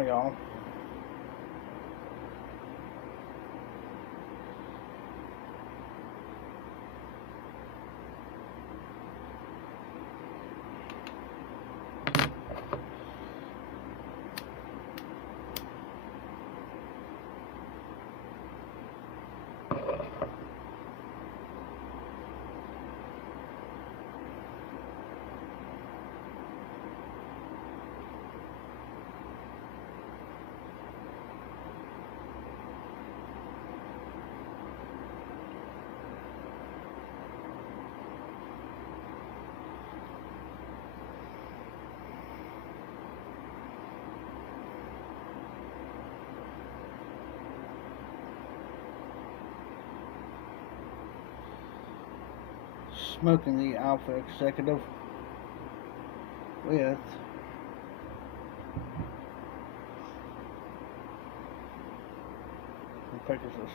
Hi, y'all. Smoking the Alpha Executive with Pegasus.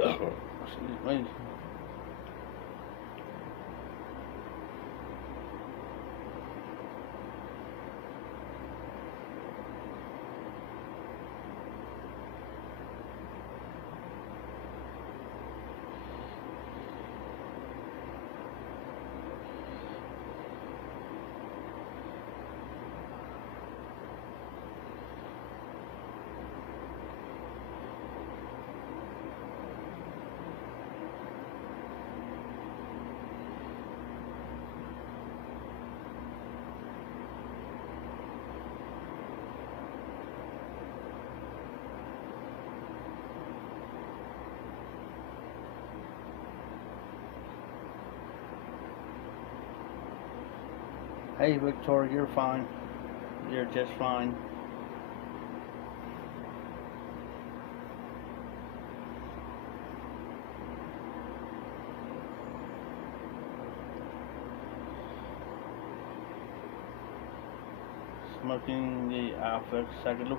Excuse me. Hey, Victoria, you're fine. You're just fine. Smoking the alpha executive.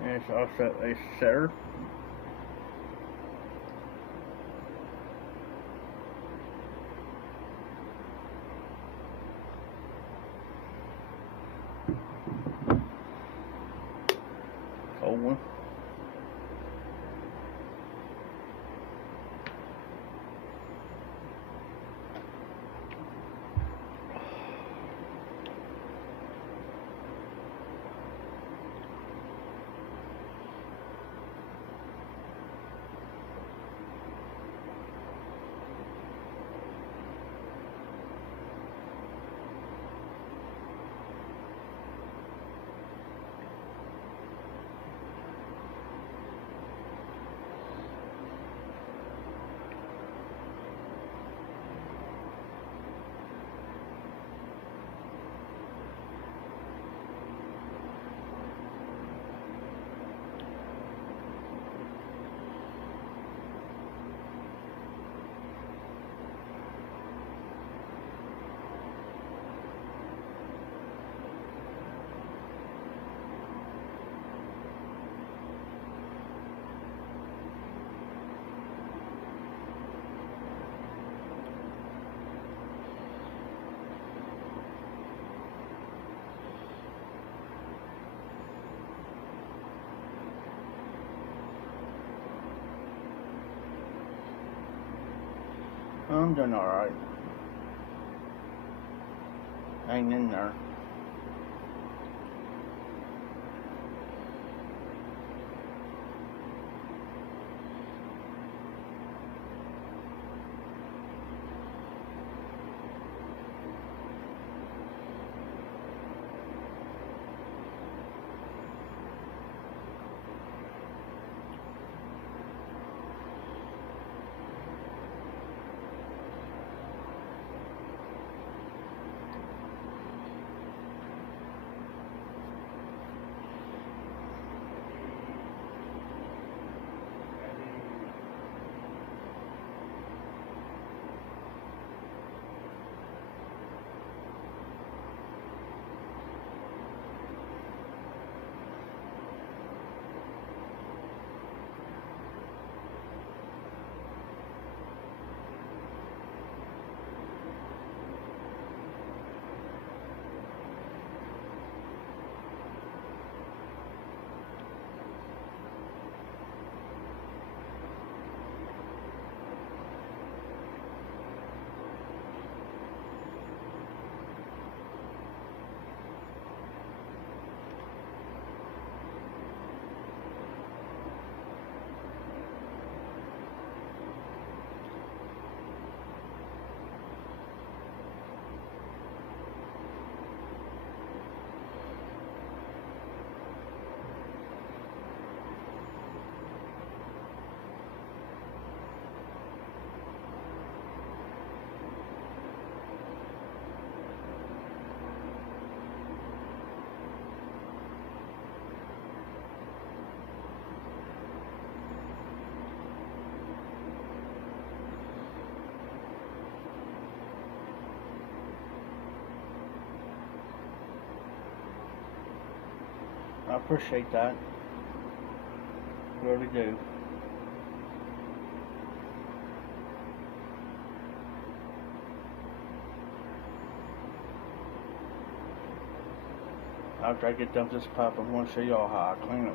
And it's also a setter. Cold one. I'm doing alright. Hang in there. I appreciate that. Really do. After I get done with this pipe, I'm going to show y'all how I clean it.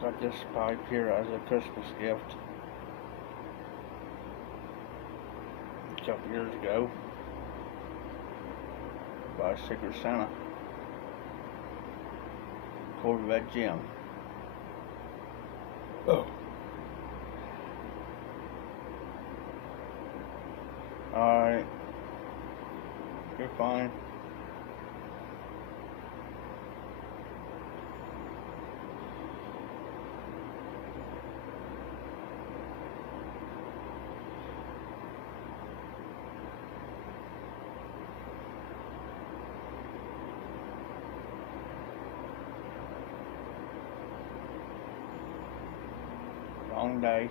Got this pipe here as a Christmas gift a couple years ago by Secret Santa. Corvette Jim. Oh. Alright. You're fine. Long day.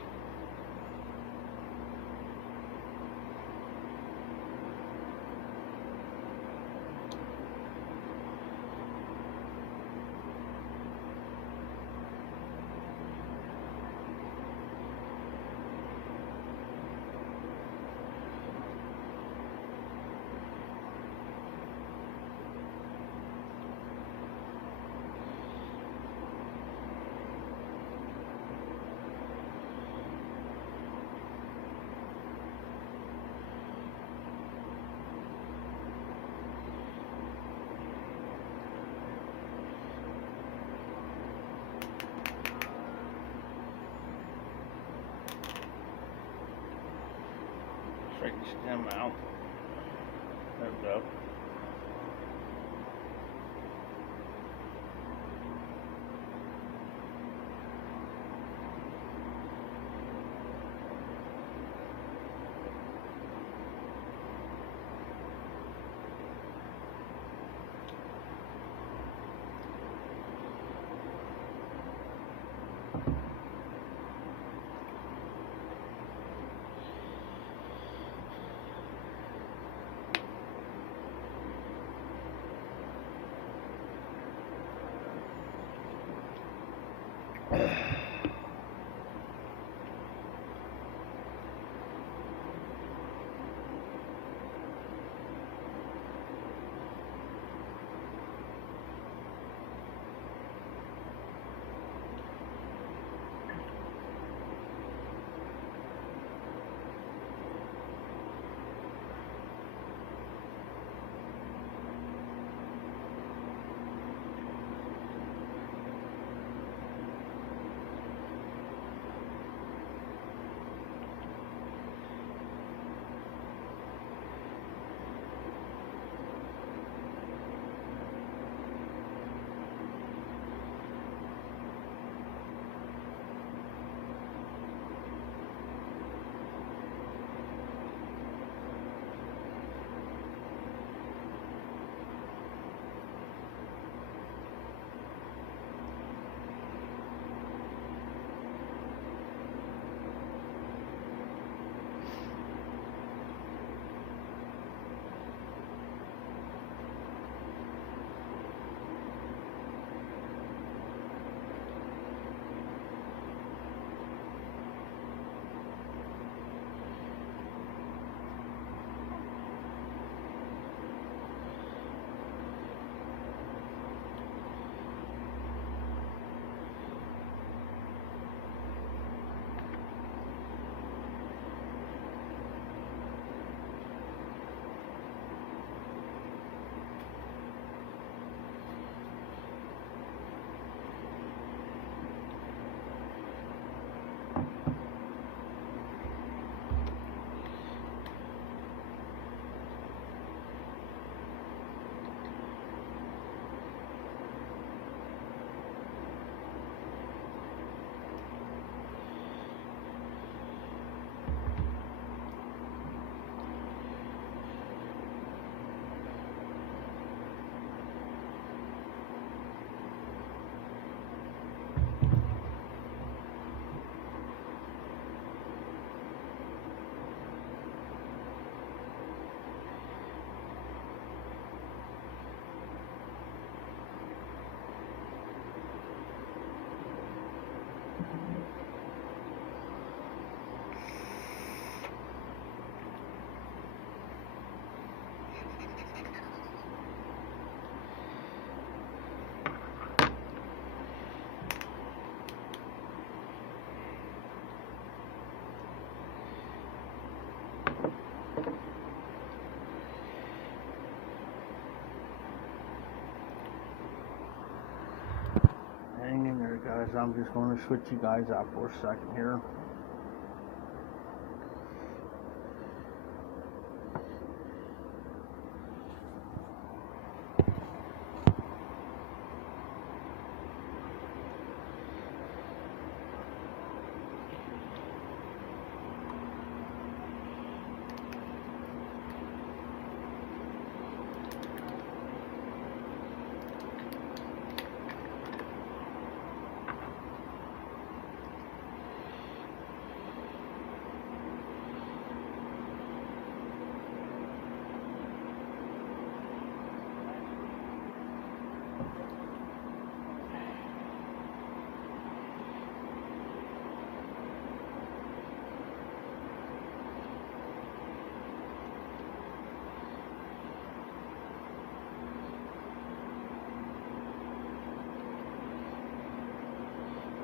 Straighten the stem out. There we go. Hang in there, guys. I'm just going to switch you guys out for a second here.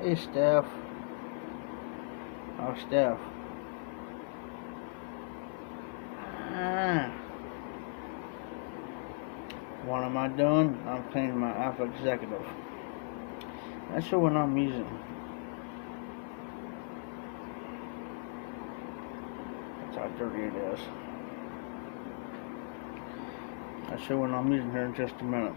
Hey, Steph. Oh, Steph. What am I doing? I'm cleaning my Alpha Executive. That's the one I'm using. That's how dirty it is. I'll show you what I'm using here in just a minute.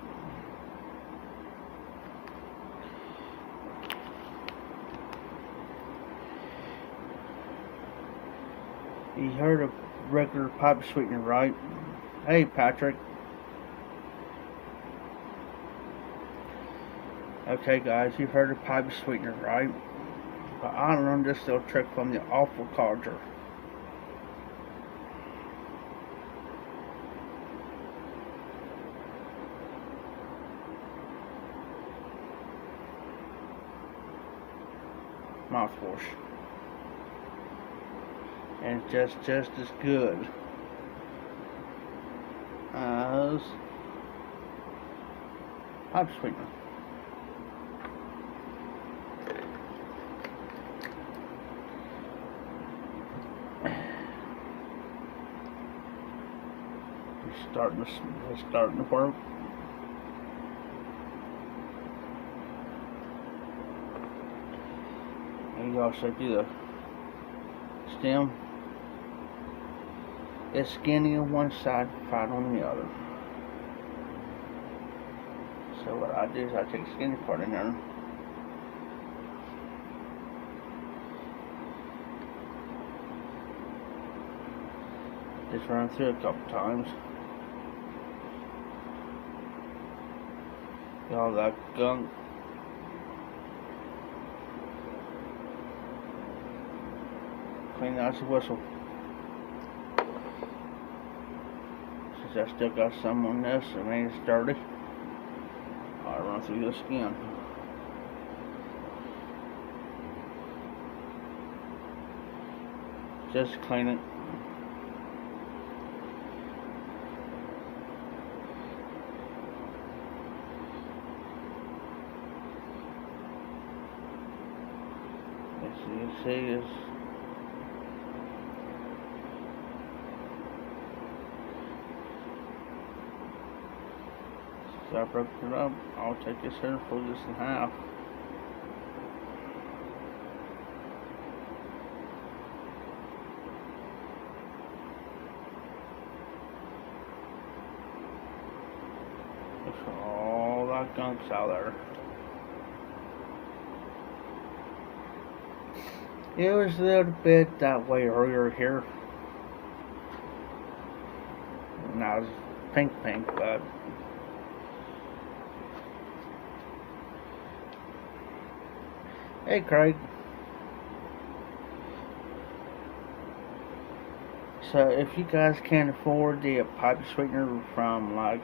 You heard of regular pipe sweetener, right? Hey, Patrick. Okay, guys, you've heard of pipe sweetener, right? But I learned this little trick from the awful codger. Mouthwash. And it's just as good as pipe sweetener. It's starting to work. And you also do the stem. It's skinny on one side, fat on the other. So what I do is I take the skinny part in there. Just run through it a couple times. Get all that gunk. Clean out the whistle. Since I still got some on this, it mean it's dirty. I'll run through the skin. Just clean it. As you can see, is so I broke it up. I'll take this here and fold this in half. Look at all that gunk's out there. It was a little bit that way earlier here. Now it's pink, but hey, Craig. So if you guys can't afford the pipe sweetener from like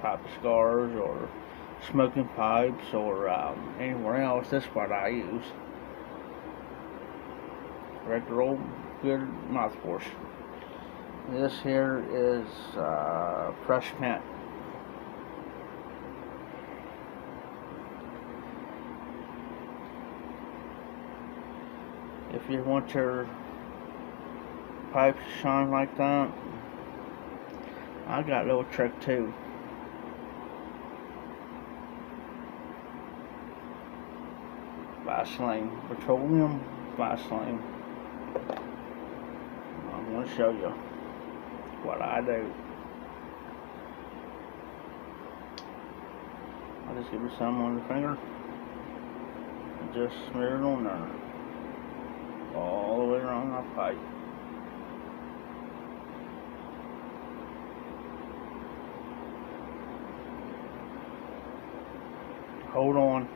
pipe scars or smoking pipes or anywhere else, that's what I use. regular old good mouthwash. This here is fresh mint. If you want your pipes to shine like that, I got a little trick too. Vaseline, petroleum Vaseline. I'm going to show you what I do. I'll just give you some on the finger and just smear it on there all the way around my pipe. Hold on.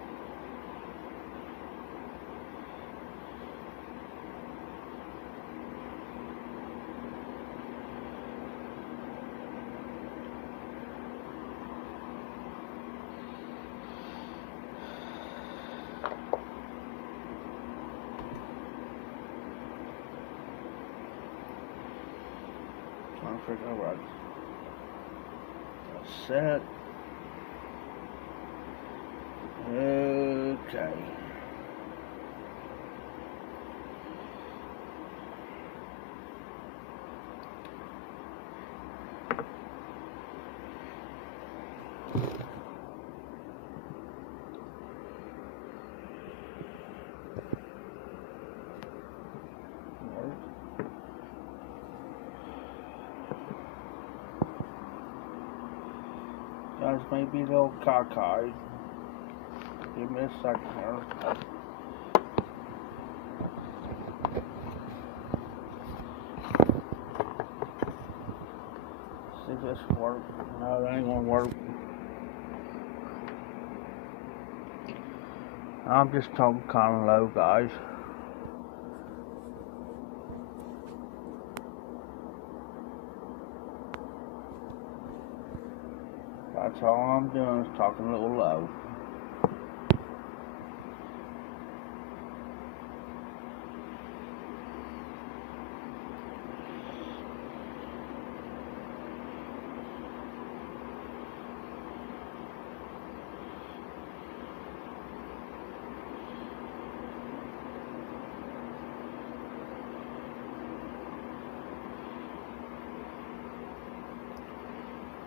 Trying to figure out what that's set. Okay. Guys may be a little cockeyed. Give me a second here. See if this works. No, that ain't gonna work. I'm just talking kind of low, guys. That's all I'm doing is talking a little low.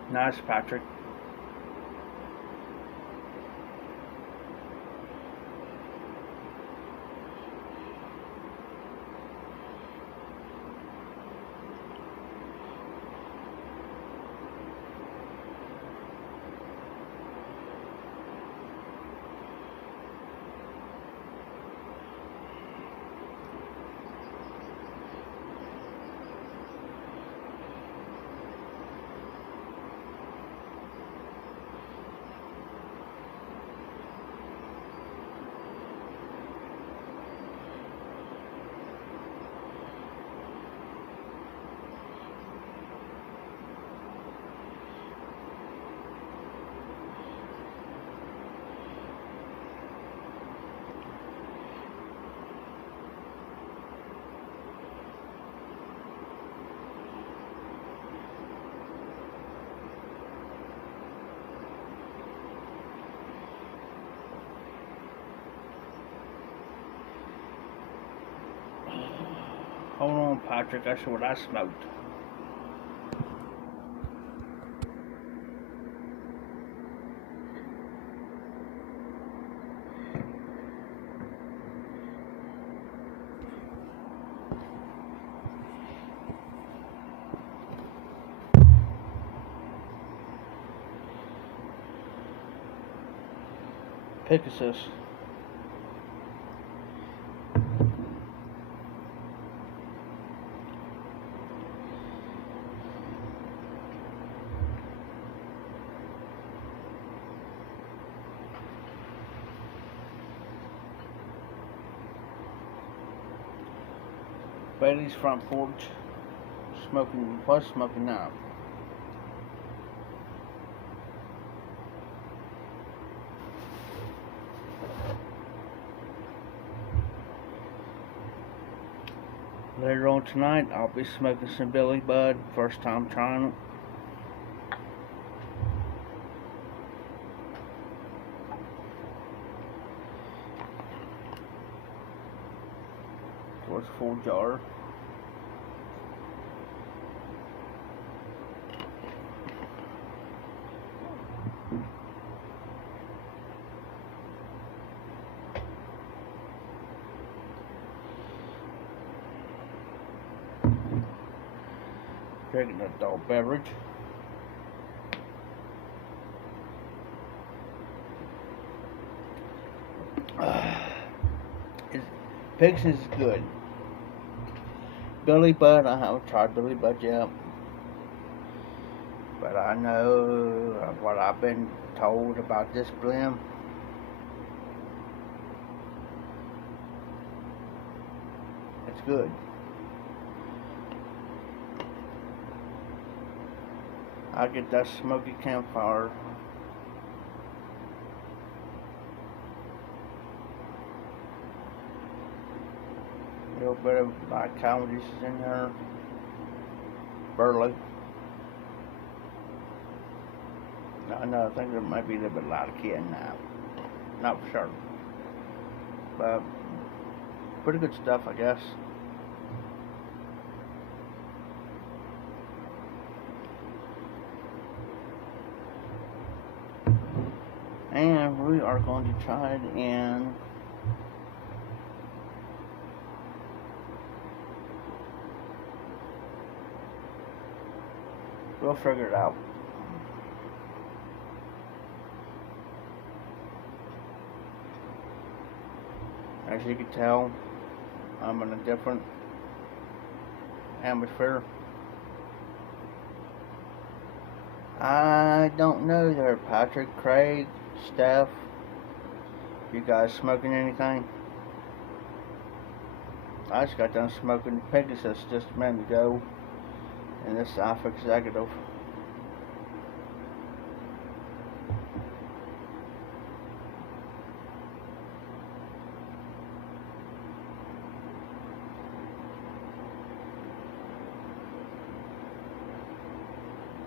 Nice, Patrick. Hold on, Patrick. That's what I smoked. Pegasus. Bailey's front porch, smoking plus smoking now. Later on tonight, I'll be smoking some Billy Bud. First time trying it. Of course, full jar. Drinking an adult beverage. Pigson's is good. Billy Bud, I haven't tried Billy Bud yet. But I know what I've been told about this blend. It's good. I get that smoky campfire. A little bit of like Coyotes in there. Burley. I think there might be a little bit lighter kid now. Not for sure. But pretty good stuff, I guess. And we are going to try it in we'll figure it out. As you can tell, I'm in a different atmosphere. I don't know there, Patrick, Craig, Steph. You guys smoking anything? I just got done smoking Pegasus just a minute ago, and this is Alpha Executive.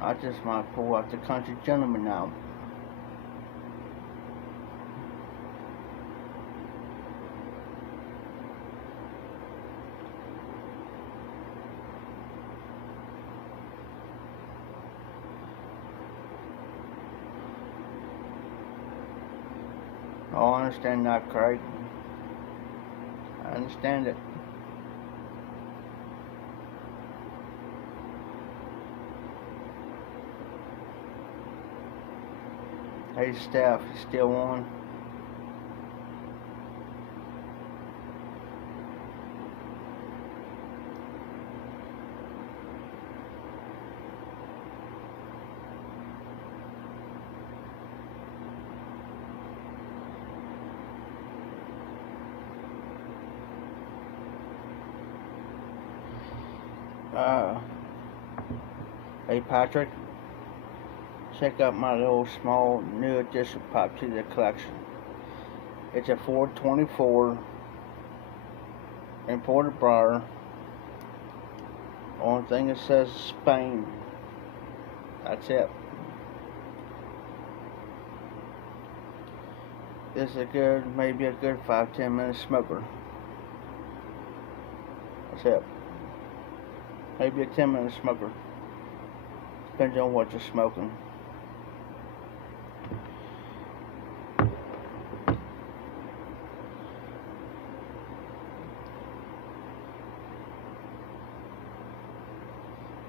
I just might pull out the Country Gentleman now. Oh, I understand that, Craig. I understand it. Hey, Steph, you still on? Hey, Patrick. Check out my little small new addition pipe to the collection. It's a 424 imported briar. Only thing it says is Spain. That's it. This is a good, maybe a good 5-10 minute smoker. That's it. Maybe a 10-minute smoker. Depends on what you're smoking.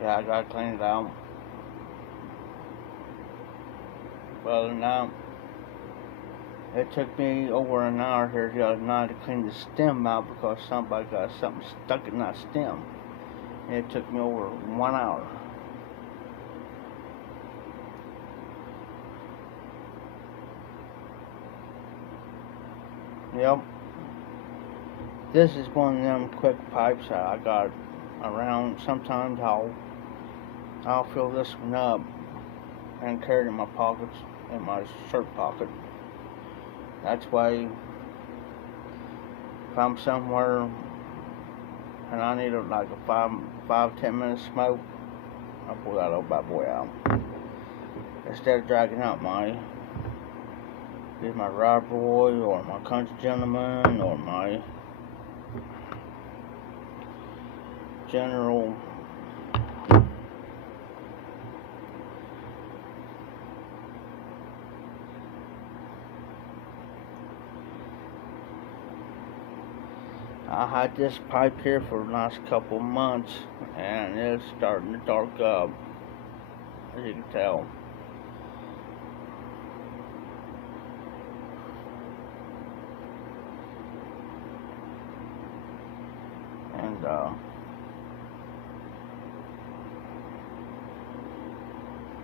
Yeah, I gotta clean it out. Well, now it took me over an hour here the other night to clean the stem out because somebody got something stuck in that stem. And it took me over 1 hour. Yep. This is one of them quick pipes that I got around. Sometimes I'll fill this one up and carry it in my pockets, in my shirt pocket. That's why if I'm somewhere and I need like a 5-10 minute smoke, I pull that old bad boy out. Instead of dragging out my ride boy or my country gentleman or my general I had this pipe here for the last couple of months and it's starting to dark up, as you can tell. And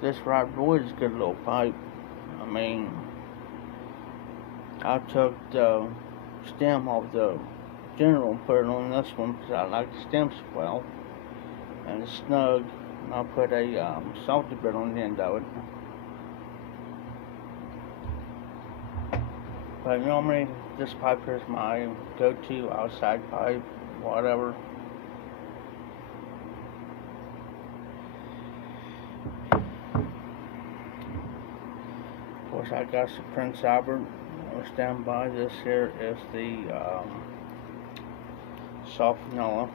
this ride boy is a good little pipe. I mean, I took the stem off the general and put it on this one because I like the stems well and it's snug, and I'll put a salty bit on the end of it. But normally this pipe here is my go-to outside pipe, whatever. Of course, I got some Prince Albert. I'll stand by. This here is the soft vanilla.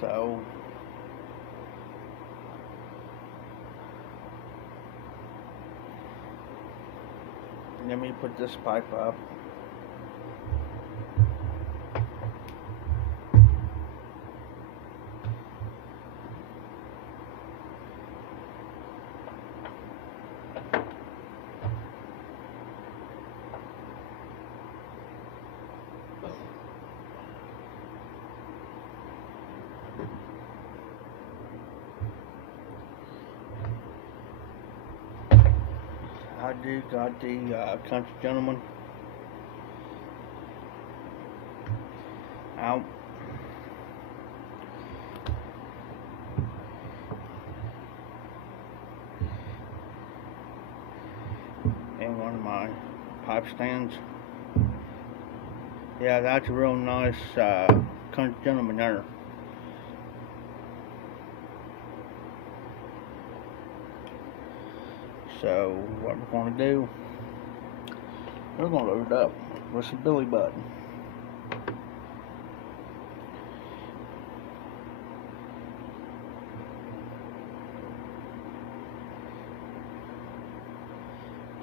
So let me put this pipe up. I do got the country gentleman out. And one of my pipe stands. Yeah, that's a real nice country gentleman there. So what we're going to do, we're going to load it up with some billy button.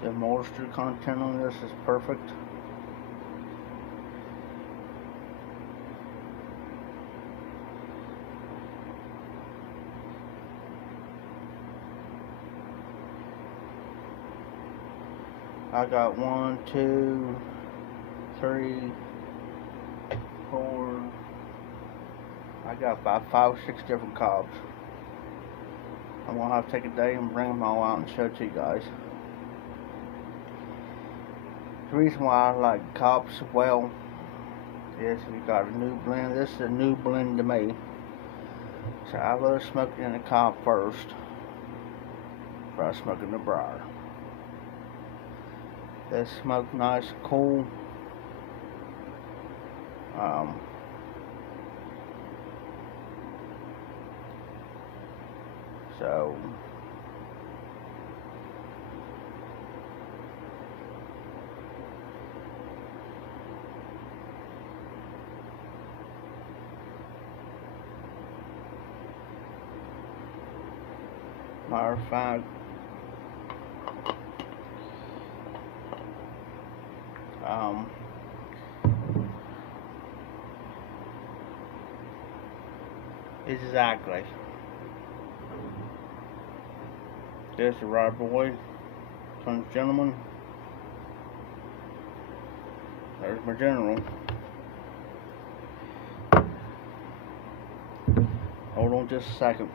The moisture content on this is perfect. I got 1, 2, 3, 4. I got about 5 or 6 different cobs. I'm gonna have to take a day and bring them all out and show it to you guys. The reason why I like cobs well is we got a new blend. This is a new blend to me. So I love smoking in the cob first before I smoke in the briar. They smoke nice and cool. So matter of fact, exactly. There's the ride boy, country gentleman. There's my general. Hold on just a second.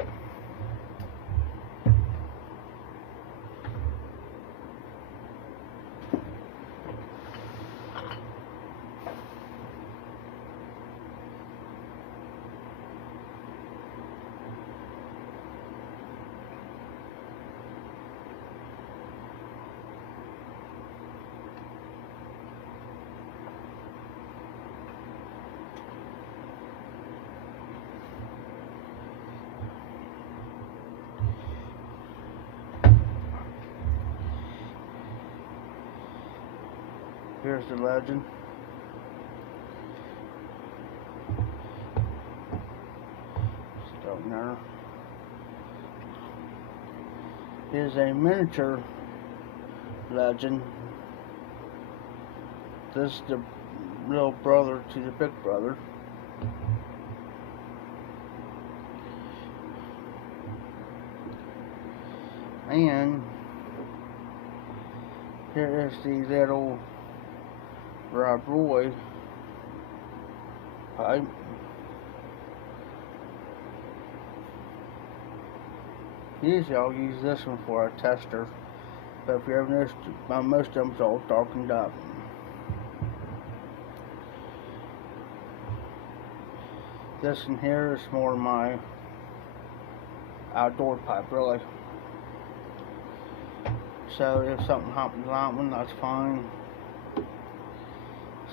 Here's the legend. Starting there. Here's a miniature legend. This is the little brother to the big brother. And here is the little Rob Roy pipe. Usually I'll use this one for a tester, but if you ever noticed, most of them's all darkened up. This in here is more my outdoor pipe, really. So if something happens to that one, that's fine.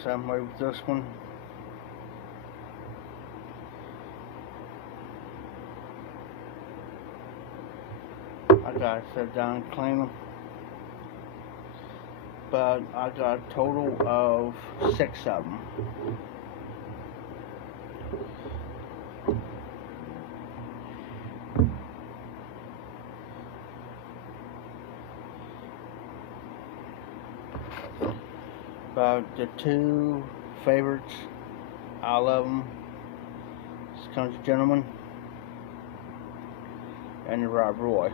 Same way with this one. I gotta sit down and clean them. But I got a total of 6 of them. But the 2 favorites, I love them. This Country Gentleman and the Rob Roy.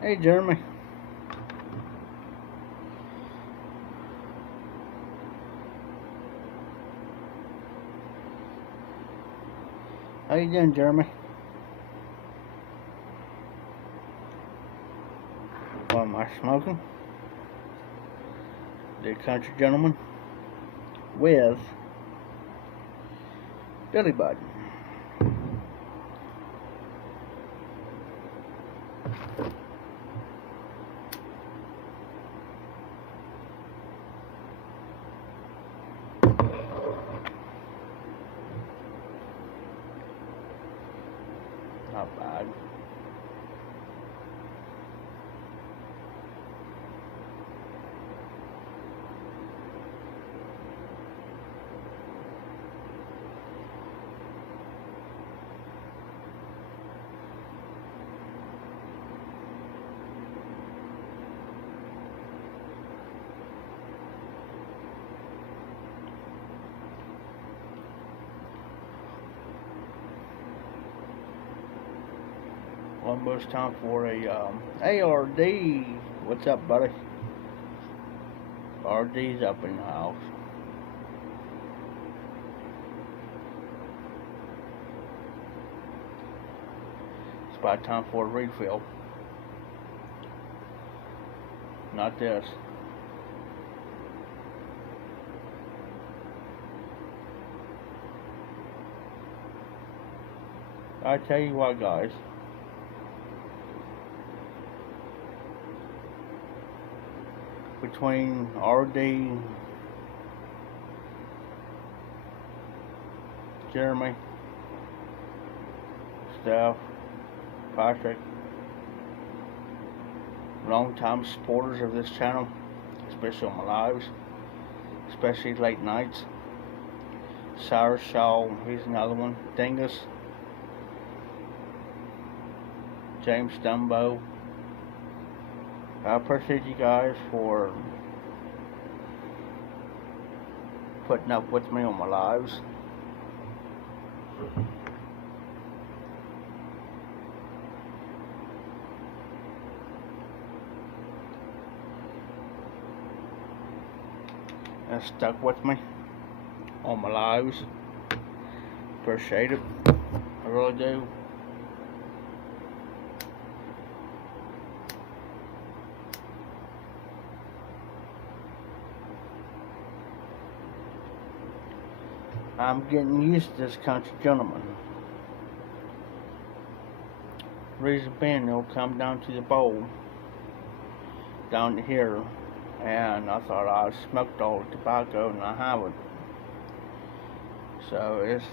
Hey, Jeremy. How you doing, Jeremy? What am I smoking? The Country Gentleman with Billy Bud. Not bad. Almost time for a ARD. What's up, buddy? RD's up in the house. It's about time for a refill. Not this. I tell you what, guys. Between RD, Jeremy, Steph, Patrick, long-time supporters of this channel, especially on my lives, especially late nights. Cyrus Shaw, he's another one. Dingus, James Dumbo. I appreciate you guys for putting up with me on my lives. And stuck with me on my lives. Appreciate it. I really do. I'm getting used to this country gentleman. Reason being, they'll come down to the bowl, down to here, and I thought I smoked all the tobacco, and I haven't. So it's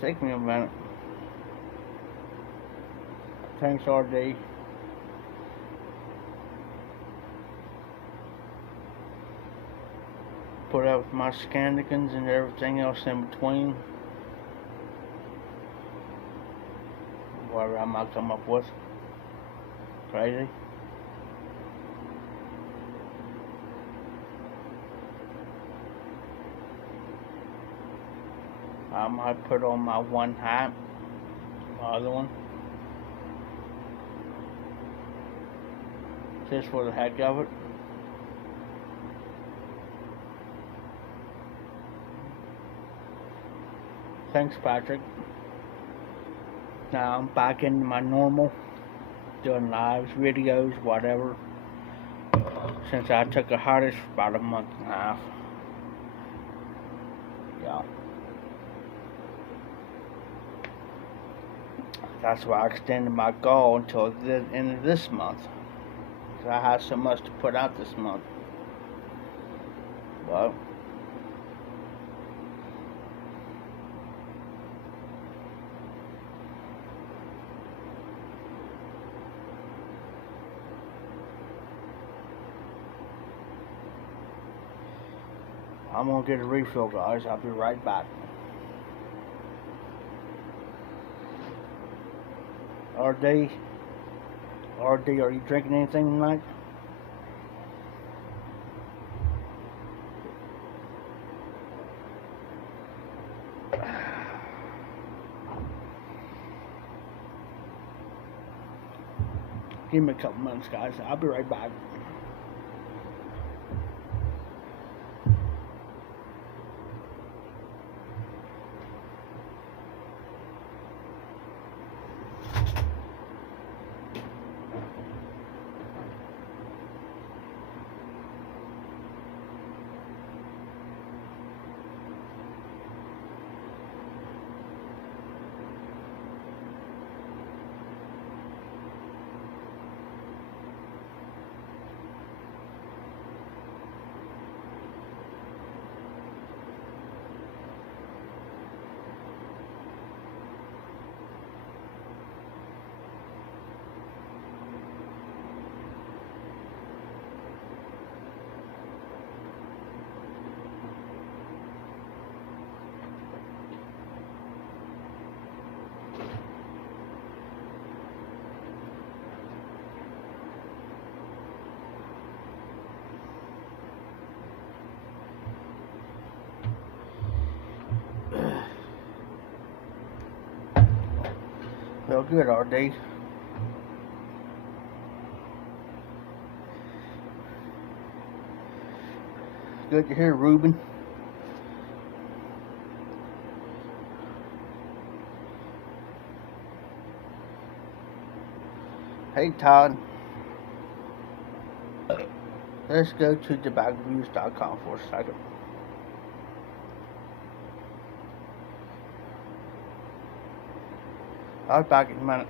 taking me a minute. Thanks, RD. Put up with my scandigans and everything else in between. Whatever I might come up with. Crazy. I might put on my one hat, my other one, just for the heck of it. Thanks, Patrick. Now I'm back into my normal, doing lives, videos, whatever, since I took a hiatus for about a month and a half. Yeah. That's why I extended my goal until the end of this month. Because I have so much to put out this month. But I'm gonna get a refill, guys. I'll be right back. RD, are you drinking anything tonight? Give me a couple minutes, guys. I'll be right back. Feel good, RD. Good to hear, Ruben. Hey, Todd. Let's go to tobaccoviews.com for a second. I'll be back in a minute.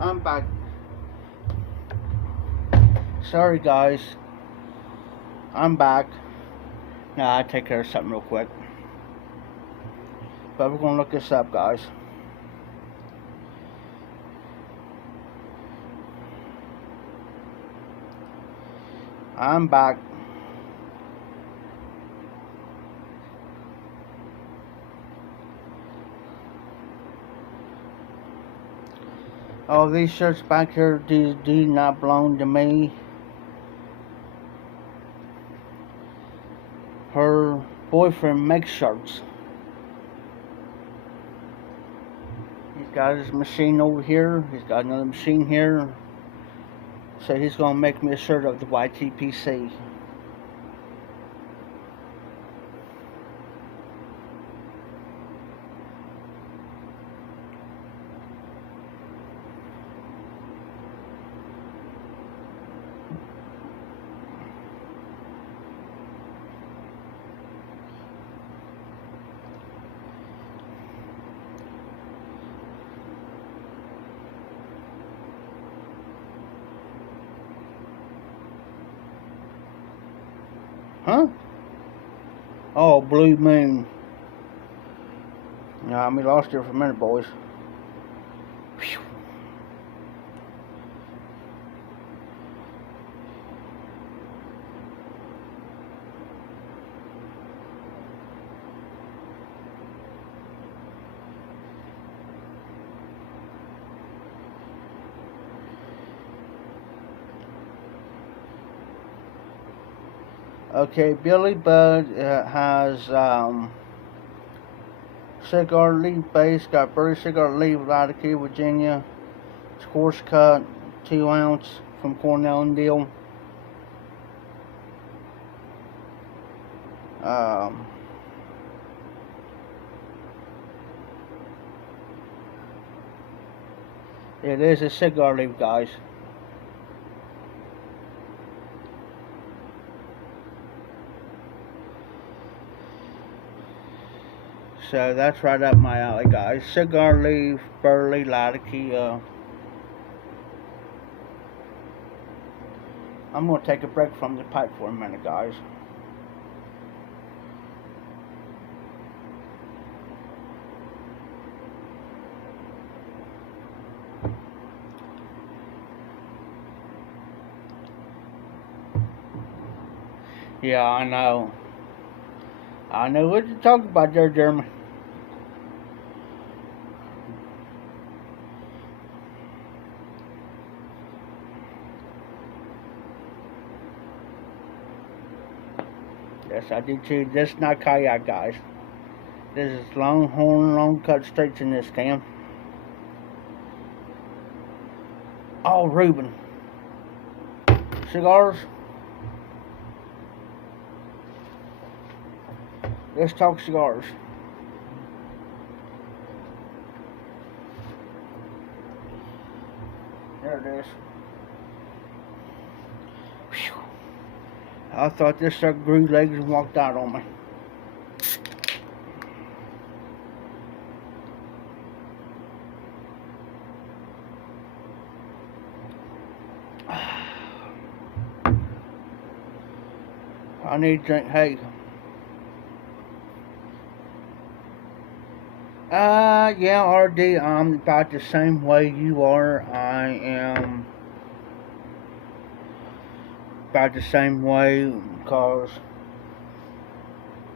I'm back. Sorry guys, I'm back. Now I take care of something real quick. But we're gonna look this up, guys. I'm back. Oh, these shirts back here do not belong to me. Her boyfriend makes shirts. He's got his machine over here. He's got another machine here. So he's gonna make me a shirt of the YTPC. Huh? Oh, Blue Moon. Yeah, we lost her for a minute, boys. Whew. Okay, Billy Bud has cigar leaf base, got British cigar leaf, Latitude, Virginia. It's coarse cut, 2 ounce from Cornell and Deal. It is a cigar leaf, guys. So that's right up my alley, guys. Cigar leaf, Burley, Latitude. I'm going to take a break from the pipe for a minute, guys. Yeah, I know. I know what you're talking about there, Jeremy. Yes, I did too. This is not kayak, guys. This is longhorn, long cut straights in this can. Oh, Reuben. Cigars. Let's talk cigars. There it is. Whew. I thought this sucker grew legs and walked out on me. I need to drink. Hey. Yeah, RD, I'm about the same way you are. I am about the same way, because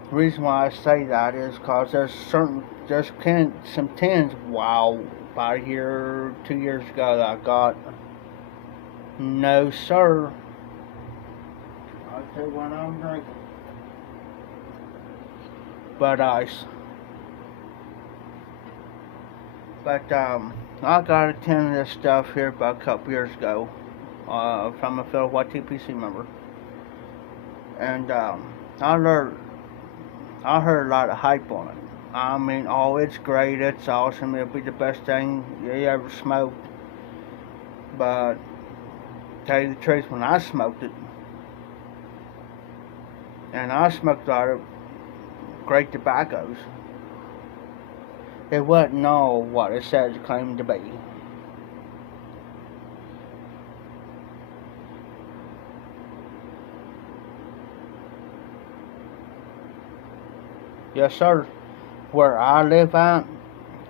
the reason why I say that is because there's some tins, wow, about a year, 2 years ago that I got. No, sir. I'll tell you what I'm drinking. Bud Ice. But I got a tin of this stuff here about a couple years ago from a fellow YTPC member, and I heard a lot of hype on it. I mean, oh, it's great, it's awesome, it'll be the best thing you ever smoked. But tell you the truth, when I smoked it, and I smoked a lot of great tobaccos, it wasn't all what it says it claimed to be. Yes, sir. Where I live at,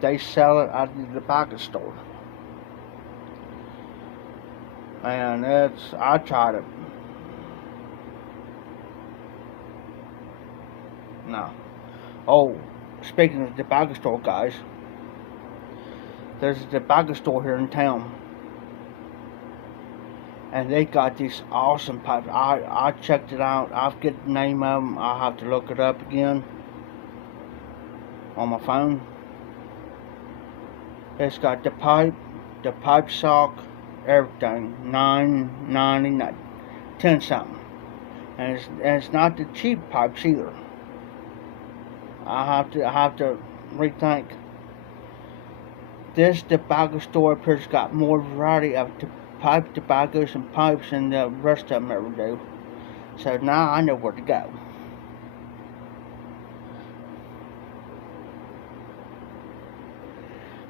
they sell it at the tobacco store. And I tried it. No. Oh, speaking of the tobacco store, guys, there's a tobacco store here in town. And they got these awesome pipes. I checked it out. I'll get the name of them. I'll have to look it up again on my phone. It's got the pipe sock, everything. $9.99, 10 something, and it's not the cheap pipes either. I have to rethink. This tobacco store appears got more variety of pipe tobaccos and pipes than the rest of them ever do. So now I know where to go.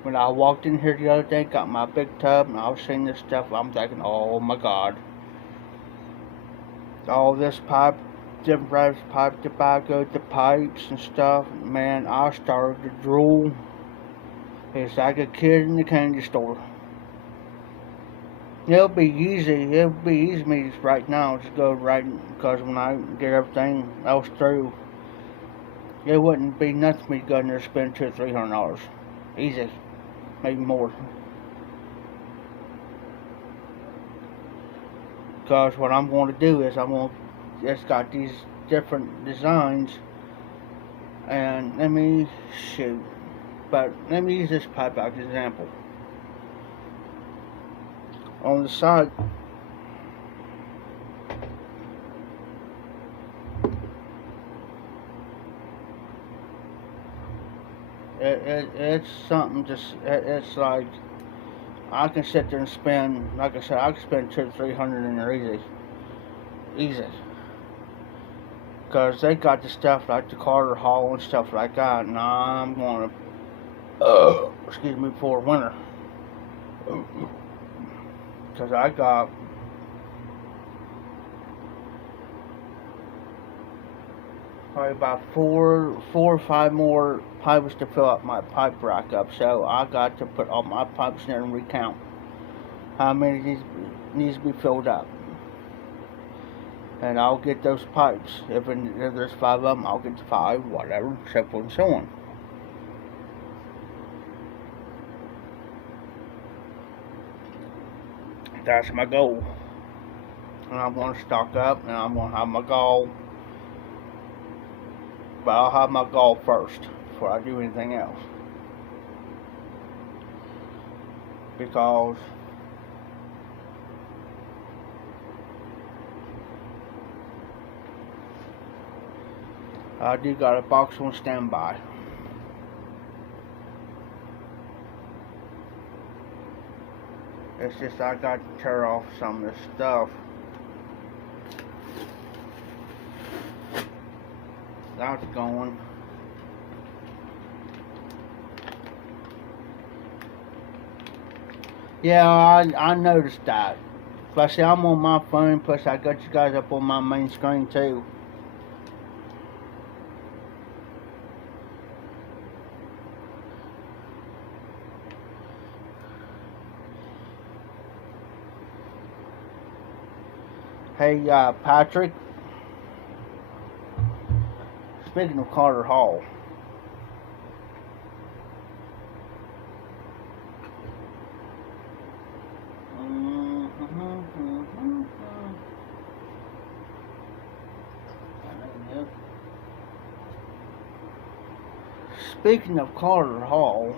When I walked in here the other day, got my big tub, and I was seeing this stuff, I'm thinking, oh my God. All this pipe, different varieties of pipe tobacco, the pipes and stuff, man, I started to drool. It's like a kid in the candy store. It'll be easy me right now to go right, because when I get everything else through, it wouldn't be nothing for me to go in there and spend $200 or $300. Easy. Maybe more. Because what I'm going to do is it's got these different designs, and let me use this pipe as an example. On the side, it's something. It's like I can sit there and spend, like I said, I can spend $200 to $300 in there easy. Because they got the stuff like the Carter Hall and stuff like that, and I'm gonna, excuse me, for winter. Because I got probably about four or five more pipes to fill up my pipe rack up. So I got to put all my pipes in there and recount how many needs to be filled up. And I'll get those pipes. If there's 5 of them, I'll get the 5, whatever, so forth and so on. That's my goal. And I'm going to stock up, and I'm going to have my goal. But I'll have my goal first before I do anything else. Because I do got a box on standby. It's just I got to tear off some of this stuff. That's going. Yeah, I noticed that. But see, I'm on my phone, plus I got you guys up on my main screen too. Hey, Patrick. Speaking of Carter Hall, speaking of Carter Hall,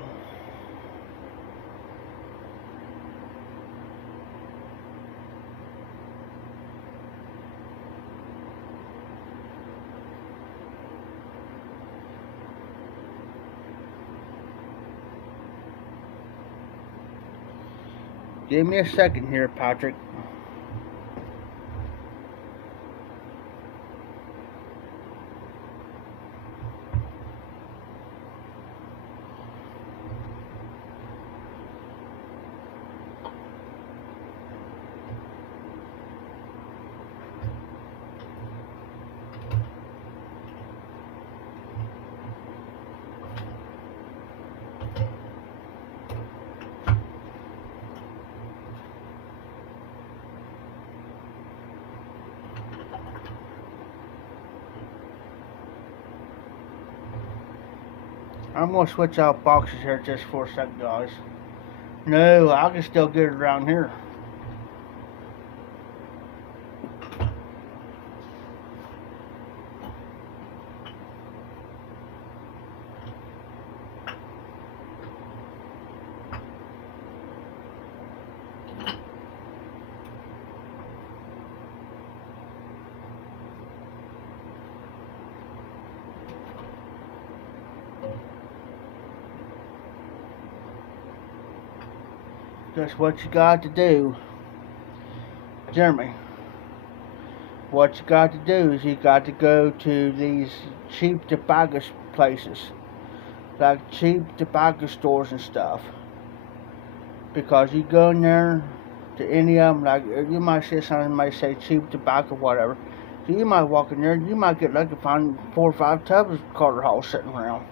give me a second here, Patrick. I'm gonna switch out boxes here just for a second, guys. No, I can still get it around here. Just what you got to do, Jeremy. What you got to do is you got to go to these cheap tobacco places, like cheap tobacco stores and stuff. Because you go in there to any of them, like you might see something, might say cheap tobacco, whatever. So you might walk in there, you might get lucky to find 4 or 5 tubs of Carter Hall sitting around.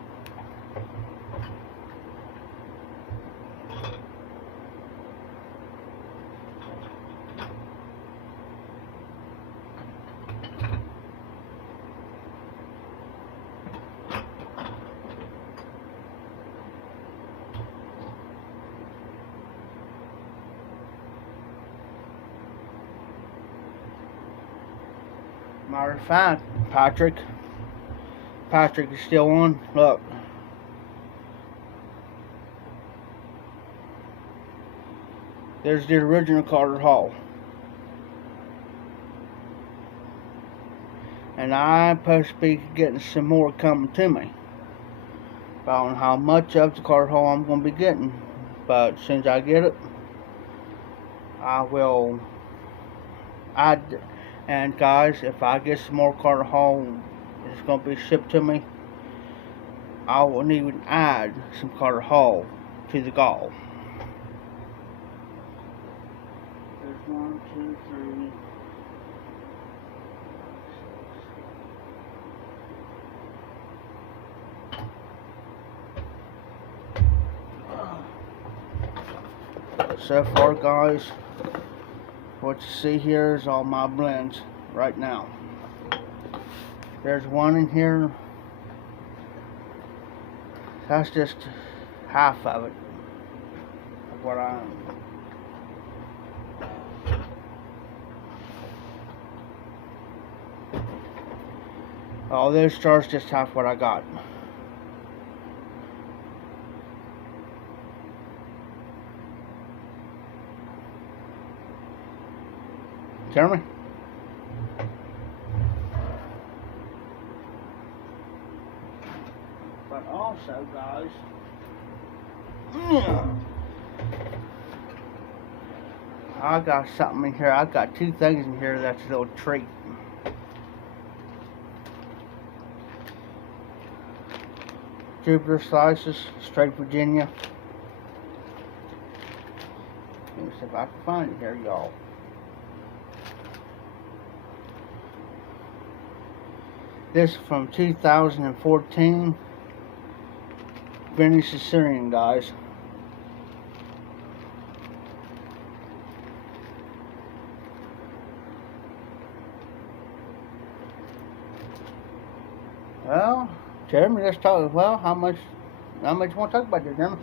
Matter of fact, Patrick is still on. Look. There's the original Carter Hall. And I'm supposed to be getting some more coming to me. I don't know how much of the Carter Hall I'm going to be getting. But as soon as I get it, I will add. And guys, if I get some more Carter Hall, it's going to be shipped to me. I will even add some Carter Hall to the gall. There's 1, 2, 3. So far, guys, what you see here is all my blends right now. There's one in here. That's just half of it. Of what I am. All those stars just half what I got. Jeremy? But also, guys, I got something in here. I got 2 things in here that's a little treat. Jupiter slices, straight Virginia. Let me see if I can find it here, y'all. This is from 2014. Vintage Syrian, guys. Well, Jeremy, let's talk. Well, how much you want to talk about this, Jeremy?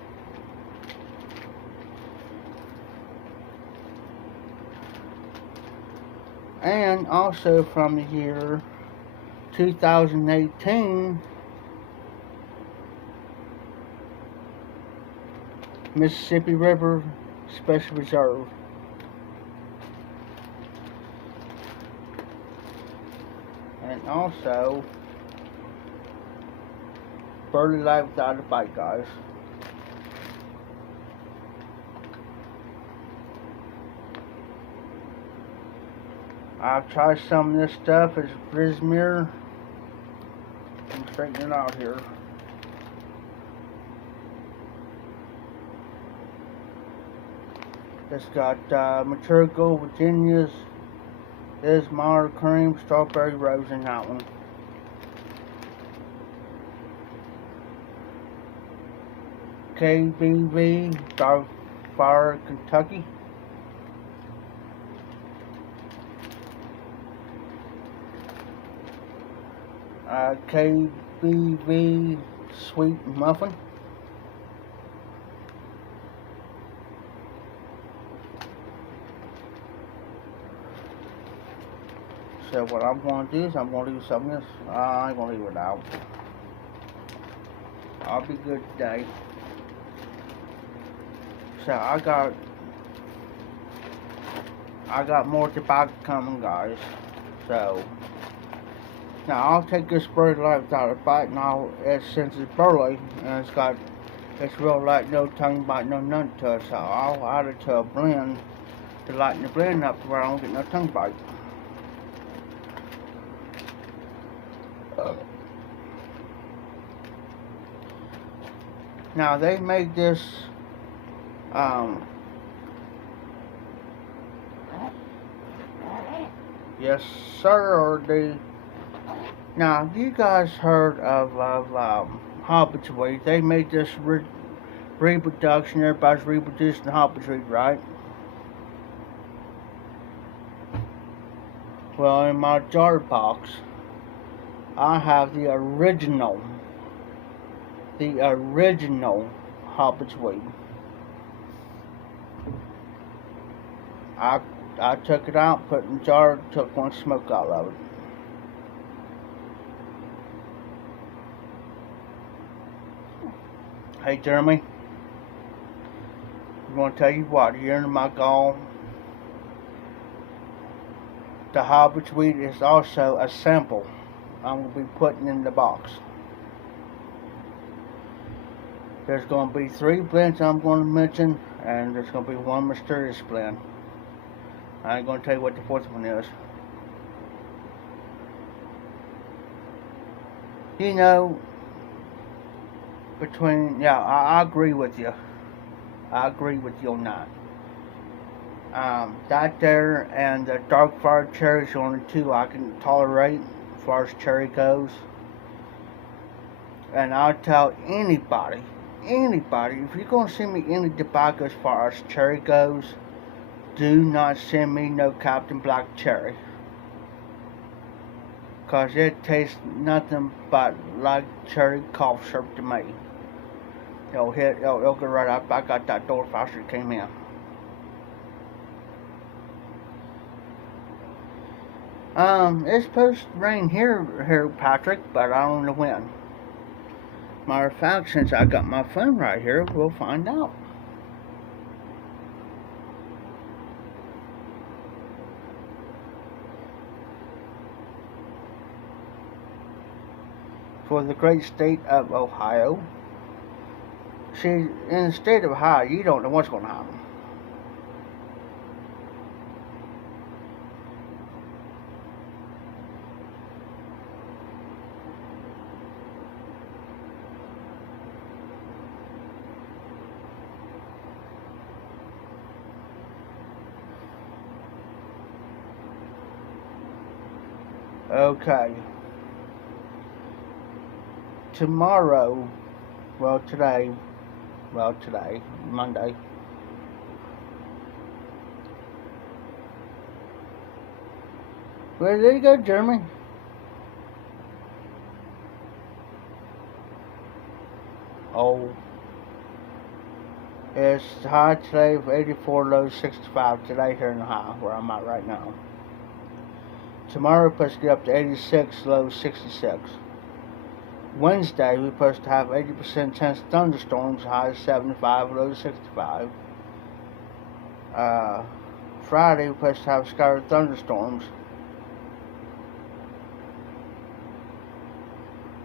And also from the year 2018, Mississippi River Special Reserve. And also Burley Light Without a Bite, guys. I've tried some of this stuff. It's Brismere. I'm straightening it out here. It's got Maturgo, Virginia's, Ismar Cream, Strawberry Rose in that one. KBV, Dark Fire, Kentucky. KBV sweet muffin. So what I'm going to do is I'm going to do something else. I ain't going to leave it out. I'll be good today. So I got more tobacco coming, guys. So now I'll take this burley light without a bite. Now since it's burley and it's real light, no tongue bite, no none to it. So I'll add it to a blend to lighten the blend up to where I don't get no tongue bite. Now they make this yes sir. Now have you guys heard of hobbit's weed? They made this reproduction. Everybody's reproducing hobbit's weed, right? Well, in my jar box I have the original hobbit's weed. I took it out, put it in the jar, took one smoke out of it. Hey Jeremy, I'm going to tell you what, here in my gall, the hobbit's weed is also a sample I'm going to be putting in the box. There's going to be 3 blends I'm going to mention, and there's going to be 1 mysterious blend. I ain't going to tell you what the 4th one is. You know, I agree with you. I agree with you on that. That there and the dark fire cherry is the only 2 I can tolerate as far as cherry goes. And I'll tell anybody, if you're going to send me any tobacco as far as cherry goes, do not send me no Captain Black Cherry. Cause it tastes nothing but like cherry cough syrup to me. It'll go right out back out that door faster it came in. It's supposed to rain here, Patrick, but I don't know when. Matter of fact, since I got my phone right here, we'll find out. For the great state of Ohio. See, in the state of Ohio, you don't know what's going to happen. Okay. Tomorrow, today, Monday. Where did you go, Jeremy? Oh. It's high today of 84, low 65 today here in Ohio, where I'm at right now. Tomorrow we're supposed to get up to 86, low 66. Wednesday we're supposed to have 80% chance of thunderstorms, high 75, low 65. Friday we're supposed to have scattered thunderstorms.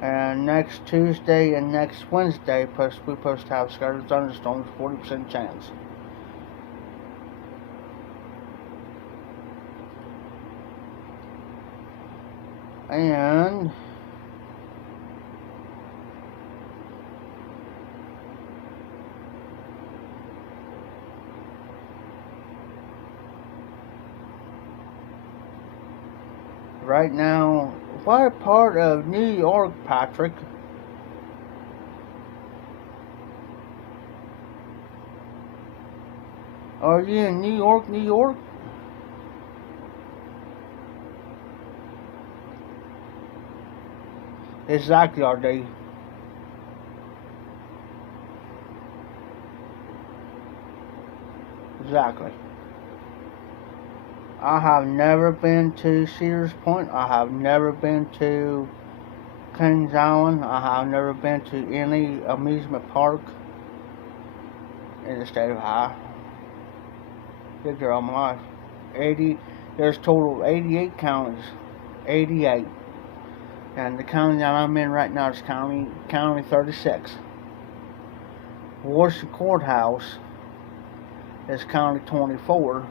And next Tuesday and next Wednesday we're supposed to have scattered thunderstorms, 40% chance. And right now, what part of New York, Patrick? Are you in New York, New York? Exactly, RD. Exactly. I have never been to Cedars Point. I have never been to Kings Island. I have never been to any amusement park in the state of Ohio. Lived here all my life. 80. There's total of 88 counties. 88. And the county that I'm in right now is county 36. Washington Courthouse is county 24.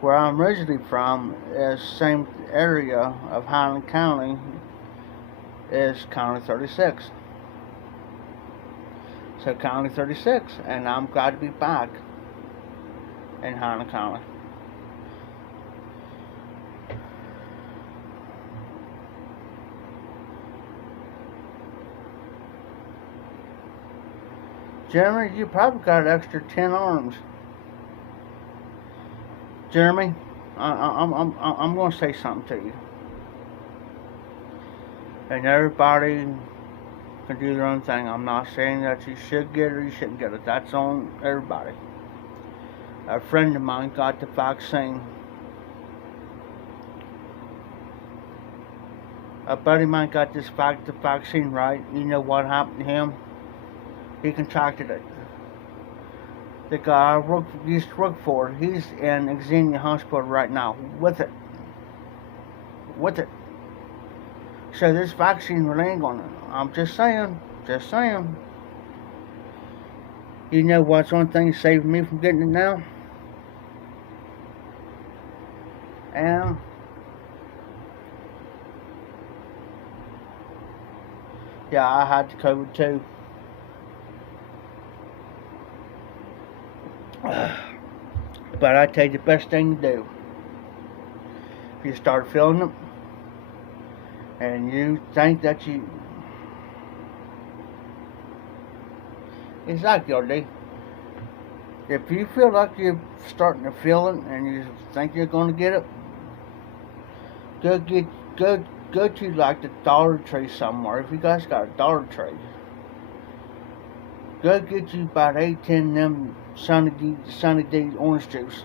Where I'm originally from is same area of Highland County is county 36. So county 36, and I'm glad to be back in Highland County. Jeremy, you probably got an extra 10 arms. Jeremy, I'm going to say something to you. And everybody can do their own thing. I'm not saying that you should get it or you shouldn't get it. That's on everybody. A friend of mine got the vaccine. A buddy of mine got the vaccine, right? You know what happened to him? He contracted it. The guy I used to work for, he's in Xenia Hospital right now with it. With it. So this vaccine really ain't gonna. I'm just saying. You know what's one thing saving me from getting it now? And yeah, I had the COVID too. But I tell you the best thing to do. If you start feeling it, and you think that you... Exactly, RD. If you feel like you're starting to feel it, and you think you're going to get it, go to like the Dollar Tree somewhere. If you guys got a Dollar Tree, go get you about 8-10 of them Sunny D orange juice.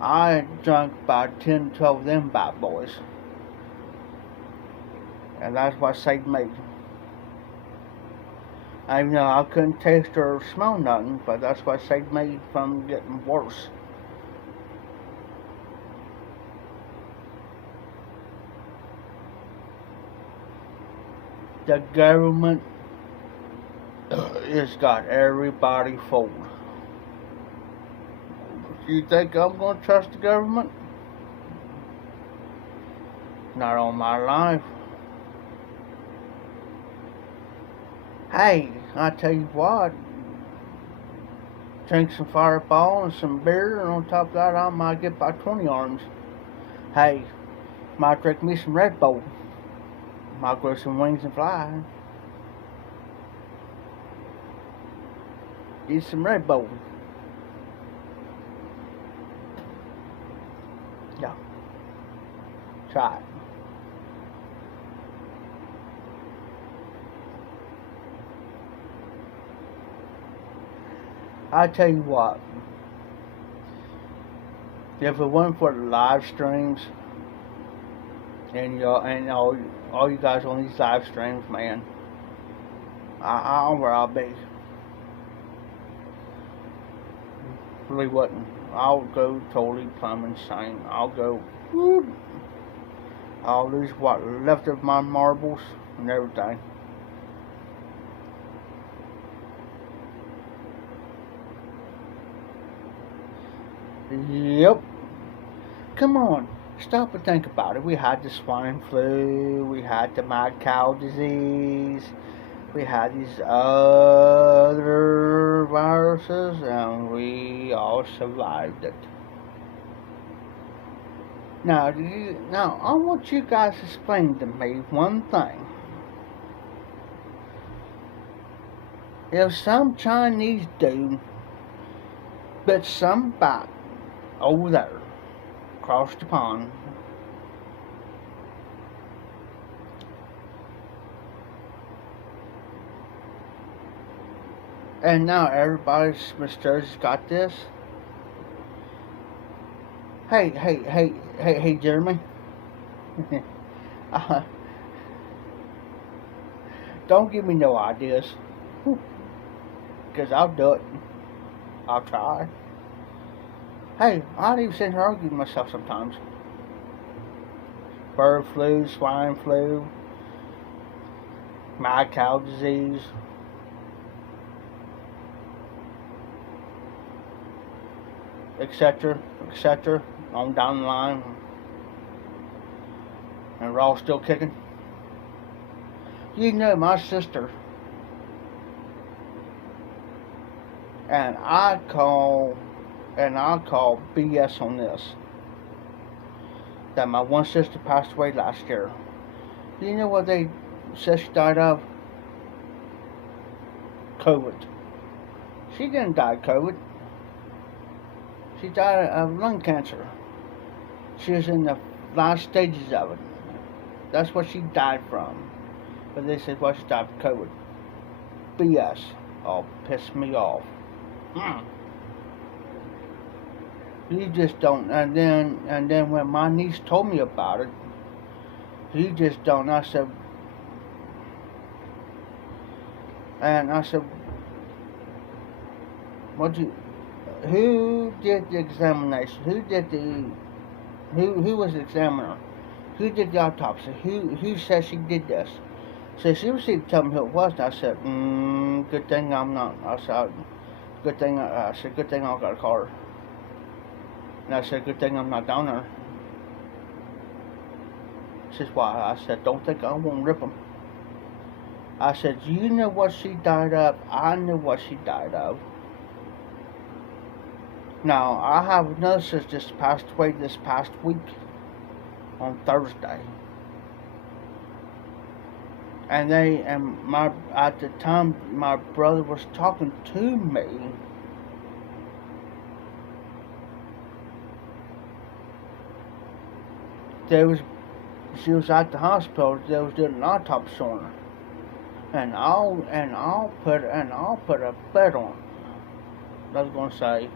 I drank about 10-12 of them bad boys. And that's what saved me. I know I couldn't taste or smell nothing, but that's what saved me from getting worse. The government has got everybody fooled. You think I'm going to trust the government? Not on my life. Hey, I tell you what, drink some Fireball and some beer, and on top of that, I might get about 20 arms. Hey, might drink me some Red Bull. Might grow some wings and fly. Eat some Red Bull. Yeah. Try it. I tell you what, if it wasn't for the live streams and all you guys on these live streams, man, I don't know where I'll be. Really wouldn't. I'll go totally plumb insane. I'll go whoop. I'll lose what left of my marbles and everything. Yep. Come on, stop and think about it. We had the swine flu, we had the mad cow disease, we had these other viruses, and we all survived it. Now, I want you guys to explain to me one thing. If some Chinese dude bit some bat over there, across the pond, And now everybody's Miss Jersey's got this. Hey, Jeremy. uh, don't give me no ideas. Because I'll do it. I'll try. Hey, I'll even sit here arguing with myself sometimes. Bird flu, swine flu, mad cow disease. Etc., etc., on down the line. And we're all still kicking. You know, my sister, and I call BS on this, that my one sister passed away last year. You know what they said she died of? COVID. She didn't die of COVID. She died of lung cancer. She was in the last stages of it. That's what she died from. But they said, well, she died of COVID. BS. Oh, piss me off. You just don't. And then when my niece told me about it, you just don't. I said, who did the examination? Who was the examiner? Who did the autopsy? Who said she did this? So she was to tell me who it was, and I said, good thing I'm not. I said, good thing I got a car. And I said, good thing I'm not down there. She says, why? I said, don't think I won't rip them. I said, you know what she died of? I know what she died of. Now, I have another sister just passed away this past week on Thursday. And at the time my brother was talking to me, she was at the hospital. They was doing an autopsy on her, and I'll put a bet on it. I was gonna say,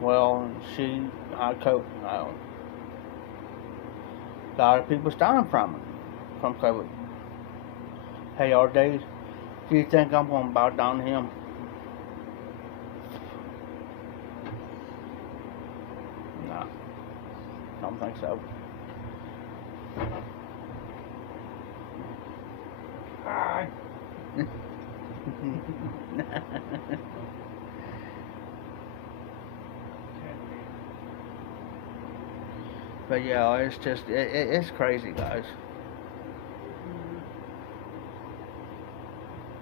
well, she had COVID. No. A lot of people's dying from COVID. Hey, RD, do you think I'm gonna bow down to him? No, don't think so. But yeah, it's just, it's crazy, guys.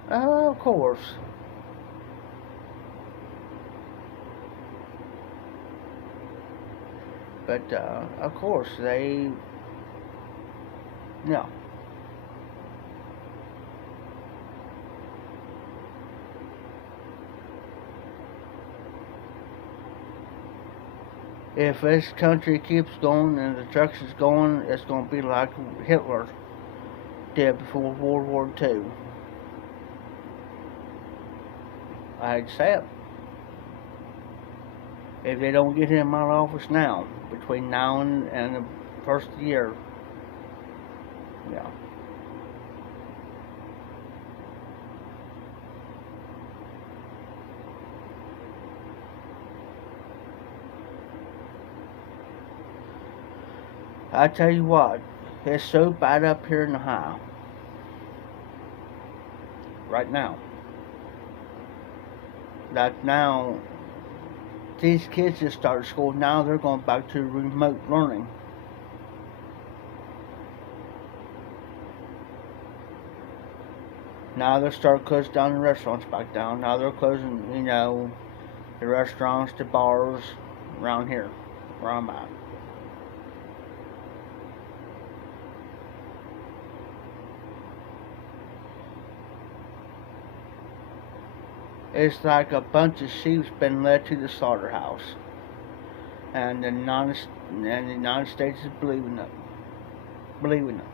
Of course. But, of course, no. If this country keeps going and the trucks is going, it's going to be like Hitler did before World War II. I hate to say it. If they don't get him out of office now, between now and the first year, yeah. I tell you what, it's so bad up here in the Ohio right now that now these kids just started school. Now they're going back to remote learning. Now they're starting to close down the restaurants back down. Now they're closing, the restaurants, the bars around here, where I'm at. It's like a bunch of sheep's been led to the slaughterhouse, and the United States is believing it. Believing it.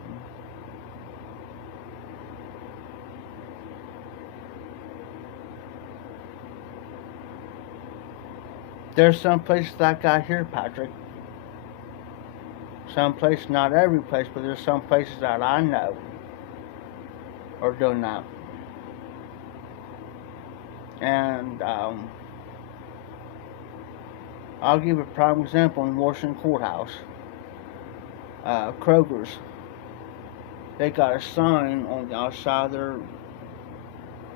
There's some places like I here, Patrick. Some places, not every place, but there's some places that I know are doing that. And I'll give a prime example in Washington Courthouse. Kroger's. They got a sign on the outside of their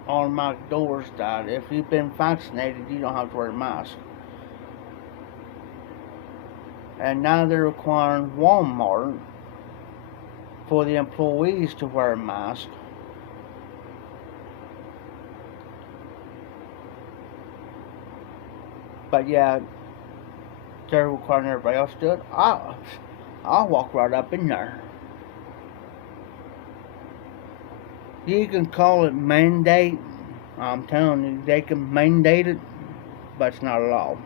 automatic doors that if you've been vaccinated, you don't have to wear a mask. And now they're requiring Walmart for the employees to wear a mask. But yeah, they're requiring everybody else to do it. I'll walk right up in there. You can call it mandate. I'm telling you, they can mandate it, but it's not a law.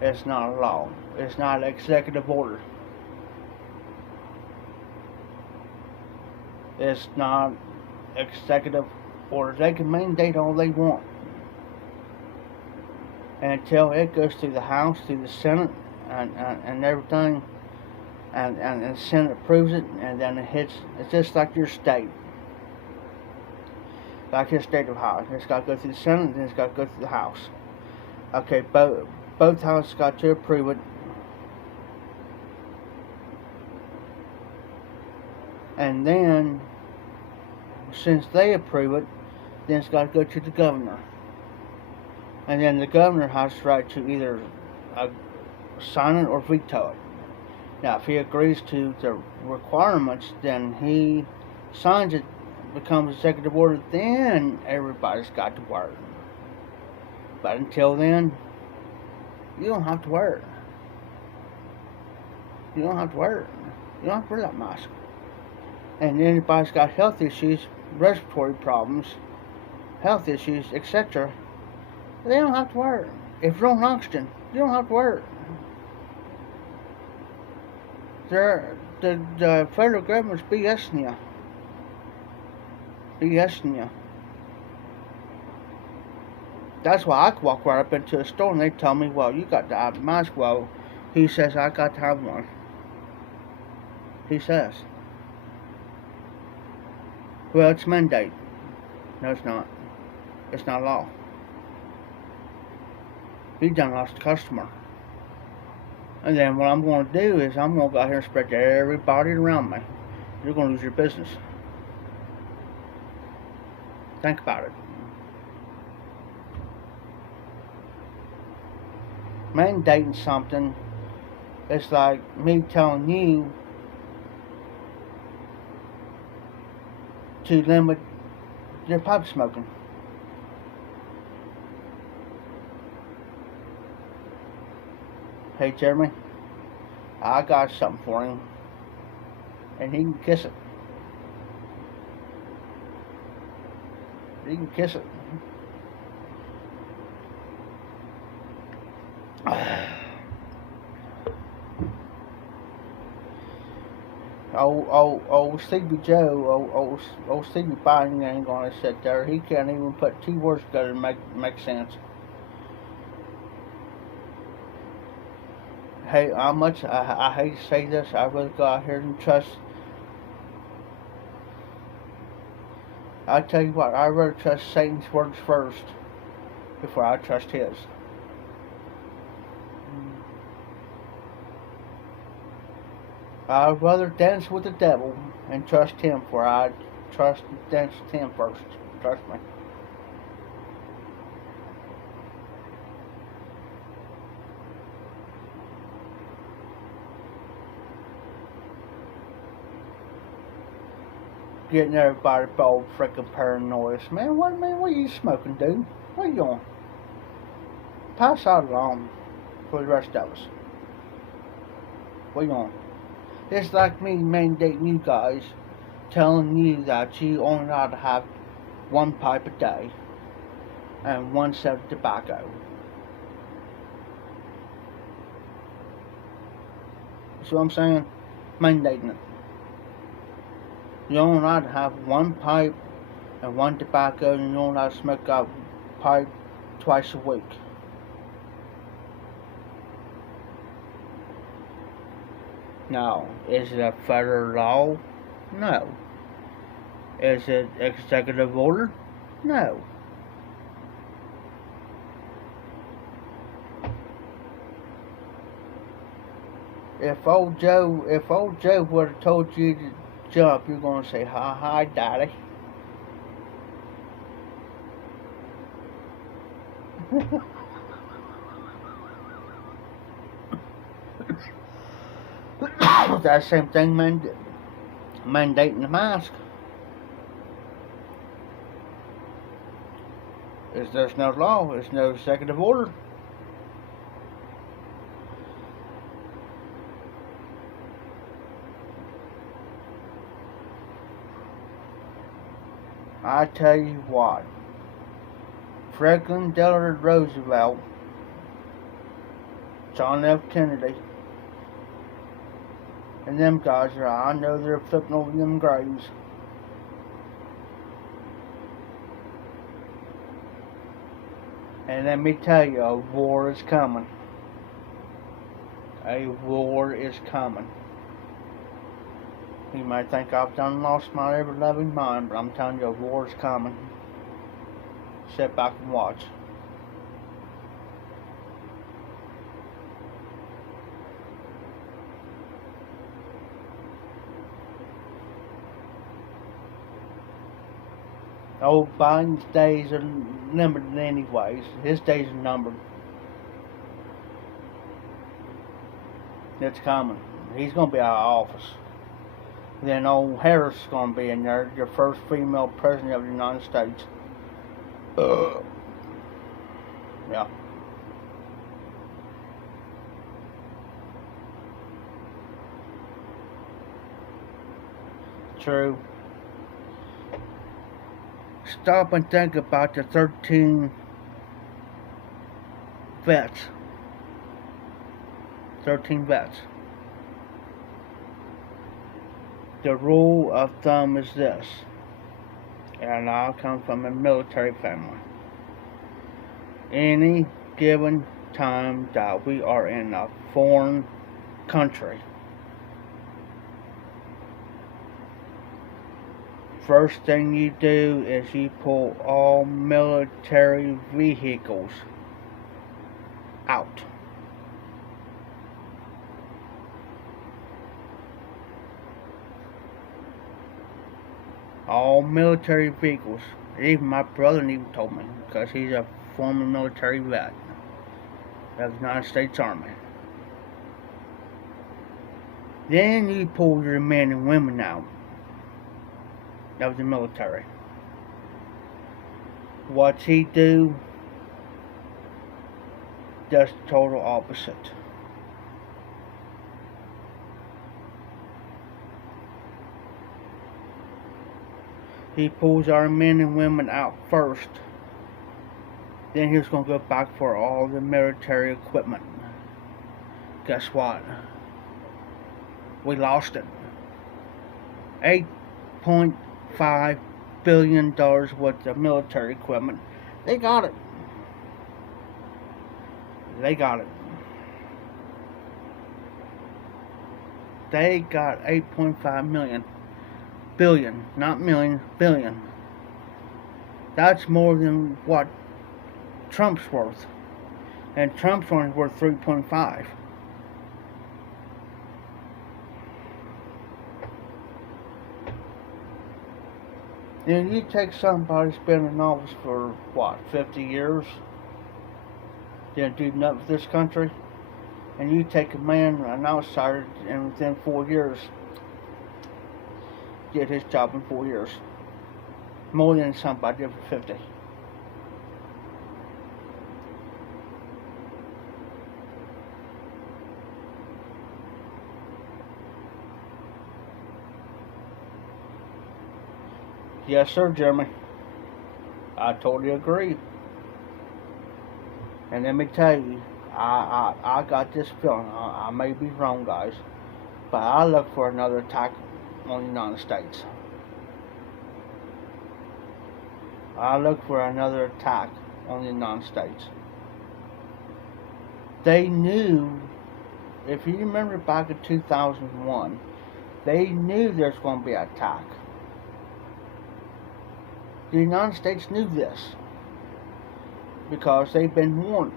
It's not a law. It's not an executive order. It's not executive orders. They can mandate all they want. And until it goes through the House, through the Senate, and everything, and the Senate approves it, and then it hits. It's just like your state, like your state of Ohio. It's got to go through the Senate, and then it's got to go through the House. Okay, both houses got to approve it, and then since they approve it, then it's got to go to the governor, and then the governor has the right to either sign it or veto it. Now, if he agrees to the requirements, then he signs it, becomes executive order, then everybody's got to wear it. But until then, you don't have to wear it. You don't have to wear it. You don't have to wear that mask. And anybody's got health issues, respiratory problems, health issues, etc., they don't have to wear it. If you're on oxygen, you don't have to wear it. The federal government's BSing you. BSing you. That's why I could walk right up into a store and they tell me, well, you got to have a mask. Well, he says I got to have one. He says. Well, it's mandate. No, it's not. It's not law. You done lost a customer. And then what I'm going to do is I'm going to go out here and spread to everybody around me. You're going to lose your business. Think about it. Mandating something, it's like me telling you to limit your pipe smoking. Hey Jeremy, I got something for him, and he can kiss it. He can kiss it. Old Stevie Joe, old Stevie Biden ain't gonna sit there. He can't even put two words together and make sense. Hey, how much I hate to say this, I'd rather go out here and trust. I tell you what, I'd rather trust Satan's words first before I trust his. I'd rather dance with the devil and trust him before I trust and dance with him first. Trust me. Getting everybody all freaking paranoid. Man, what are you smoking, dude? What are you on? Pass out along for the rest of us. What are you on? It's like me mandating you guys, telling you that you only ought to have one pipe a day and one set of tobacco. See what I'm saying? Mandating it. You only allowed to have one pipe and one tobacco, and you only allowed to smoke a pipe twice a week. No. Is it a federal law? No. Is it executive order? No. If old Joe would have told you to jump, you're gonna say, hi, daddy. That same thing mandating the mask. There's no law, there's no executive order. I tell you what, Franklin Delano Roosevelt, John F. Kennedy, and them guys, I know they're flipping over them graves. And let me tell you, a war is coming. A war is coming. You might think I've done lost my ever-loving mind, but I'm telling you, a war is coming. Sit back and watch. Old Biden's days are limited anyways. His days are numbered. It's coming. He's going to be out of office. Then old Harris is going to be in there, your first female president of the United States. Yeah. True. Stop and think about the 13 vets. 13 vets. The rule of thumb is this, and I come from a military family. Any given time that we are in a foreign country, first thing you do is you pull all military vehicles out. All military vehicles. Even my brother even told me, because he's a former military vet of the United States Army. Then you pull your men and women out of the military. What's he do? Just the total opposite. He pulls our men and women out first. Then he's going to go back for all the military equipment. Guess what? We lost it. $8.5 billion worth of military equipment. They got it. They got it. They got 8.5 billion, not million, billion. That's more than what Trump's worth. And Trump's only worth 3.5. And you take somebody who's been in office for, what, 50 years? Didn't do nothing for this country? And you take a man, an outsider, and within 4 years, get his job in 4 years. More than somebody did for 50. Yes, sir, Jeremy. I totally agree. And let me tell you, I got this feeling. I may be wrong, guys, but I look for another attack on the United States. I look for another attack on the United States. They knew if you remember back in 2001, they knew there was going to be an attack. The United States knew this because they've been warned.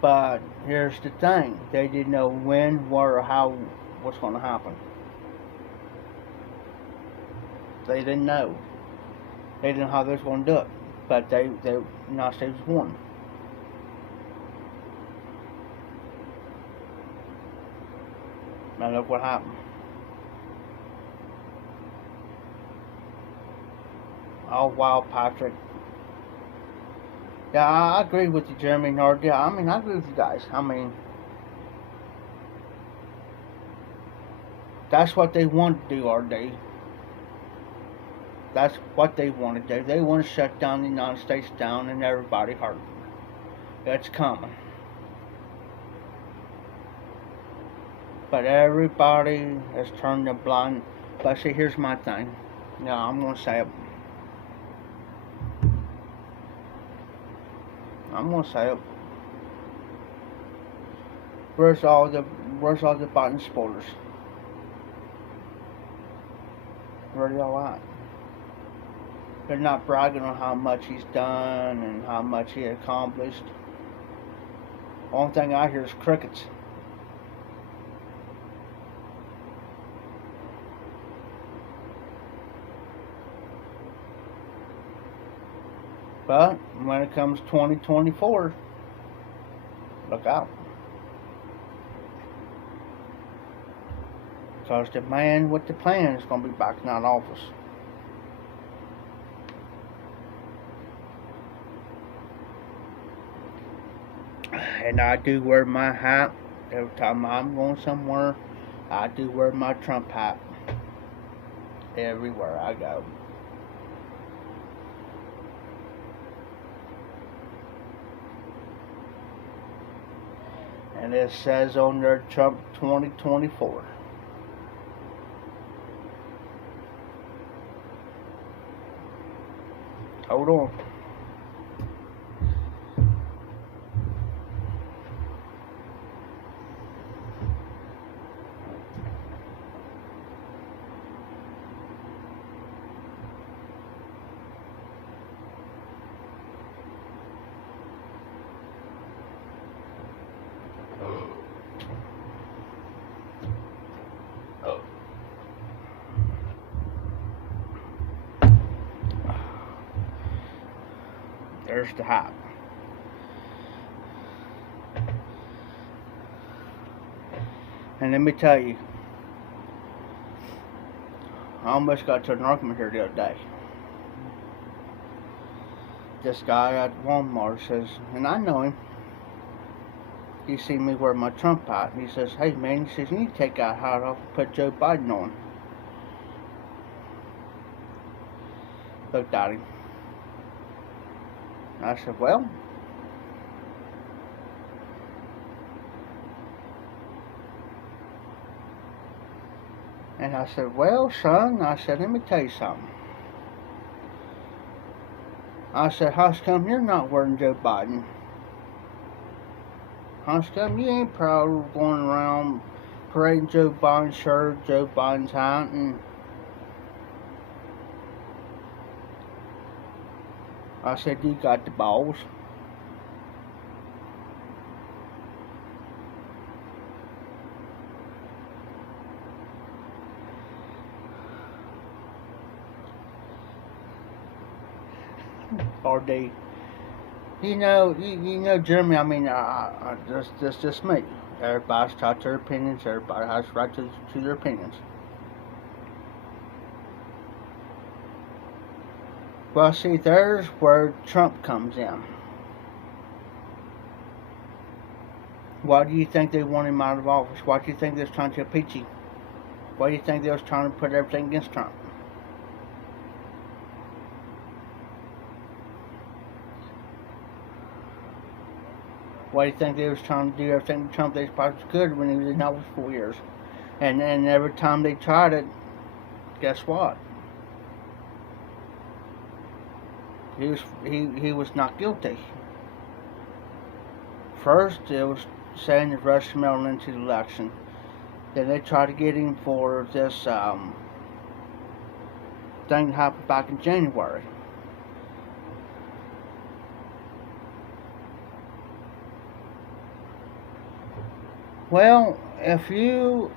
But here's the thing, they didn't know when, where, or how what's going to happen. They didn't know. They didn't know how they was going to do it. But the United States was warned. Now look what happened. Oh wow, Patrick. Yeah, I agree with you, Jeremy Nord. Yeah, I mean, I agree with you guys. I mean, that's what they want to do, RD. That's what they want to do. They want to shut down the United States down and everybody hurt. That's coming. But everybody has turned a blind. But see, here's my thing. Yeah, I'm going to say it. I'm gonna say it. Where's all the Biden supporters? Where are y'all at? They're not bragging on how much he's done and how much he accomplished. Only thing I hear is crickets. But when it comes 2024, look out. Because the man with the plan is going to be back in that office. And I do wear my hat every time I'm going somewhere. I do wear my Trump hat everywhere I go. And it says on there Trump 2024. Hold on. There's the hype. And let me tell you, I almost got to an argument here the other day. This guy at Walmart says, and I know him, he seen me wear my Trump hat, and he says, hey man, he says, you need to take that hat off and put Joe Biden on. Looked at him. I said, well, and I said, well, son, I said, let me tell you something. I said, how come you're not wearing Joe Biden? How come you ain't proud of going around parading Joe Biden's shirt, Joe Biden's hat, and I said, you got the balls. RD. You know, Jeremy, I mean, just me. Everybody's got their opinions. Everybody has a right to their opinions. Well, see, there's where Trump comes in. Why do you think they want him out of office? Why do you think they was trying to impeach him? Why do you think they was trying to put everything against Trump? Why do you think they was trying to do everything to Trump they possibly could when he was in office for 4 years? And every time they tried it, guess what? He was not guilty. First, it was saying that Russia meddled into the election. Then they tried to get him for this thing that happened back in January. Well, if you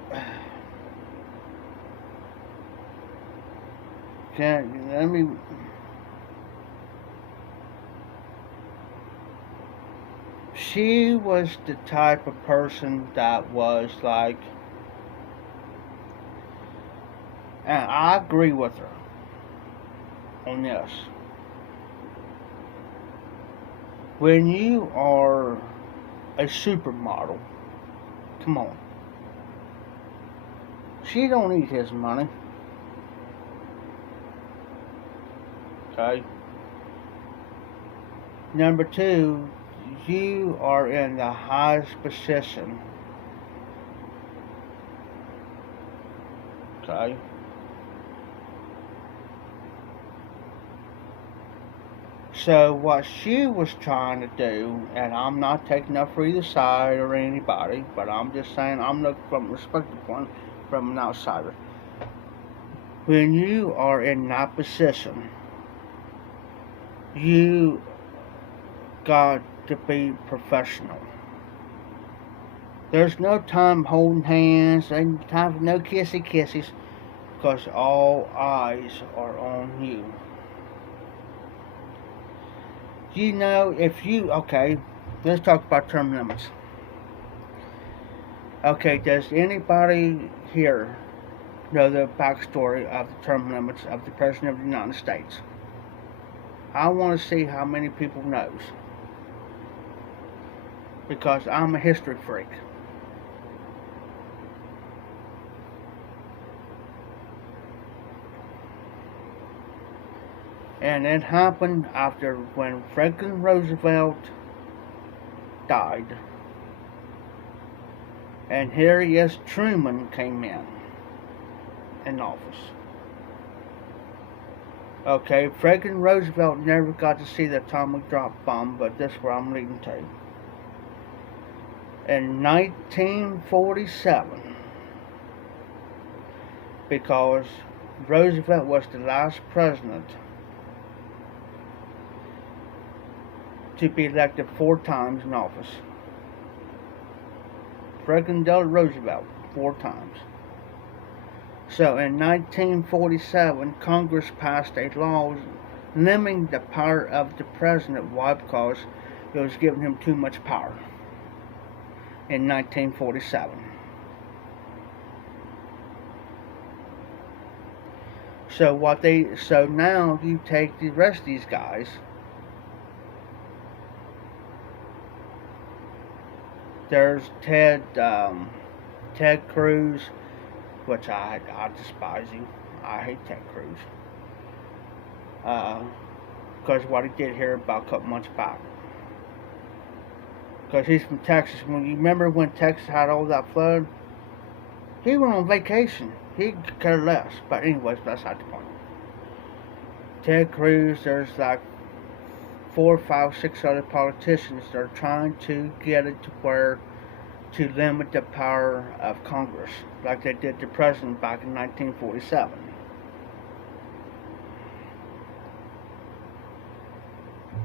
can, let me. She was the type of person that was like, and I agree with her on this. When you are a supermodel, come on. She don't need his money. Okay. Number two, you are in the highest position. Okay. So what she was trying to do, and I'm not taking up for either side or anybody, but I'm just saying I'm looking from a perspective point from an outsider. When you are in that position, you got to be professional. There's no time holding hands, and time for no kissy kisses, because all eyes are on you. You know, if you, okay, let's talk about term limits. Okay, does anybody here know the backstory of the term limits of the President of the United States? I want to see how many people knows, because I'm a history freak. And it happened after when Franklin Roosevelt died. And here yes, Truman came in office. Okay, Franklin Roosevelt never got to see the atomic drop bomb, but that's where I'm leading to. In 1947, because Roosevelt was the last president to be elected 4 times in office. Franklin Delano Roosevelt, 4 times. So in 1947, Congress passed a law limiting the power of the president. Why? Because it was giving him too much power in 1947. So now you take the rest of these guys. There's Ted Cruz, which I despise him. I hate Ted Cruz. Because what he did here about a couple months back. Because he's from Texas. When you remember when Texas had all that flood, he went on vacation. He could care less. But anyways, that's not the point. Ted Cruz, there's like 4, 5, 6 other politicians that are trying to get it to where to limit the power of Congress, like they did the president back in 1947.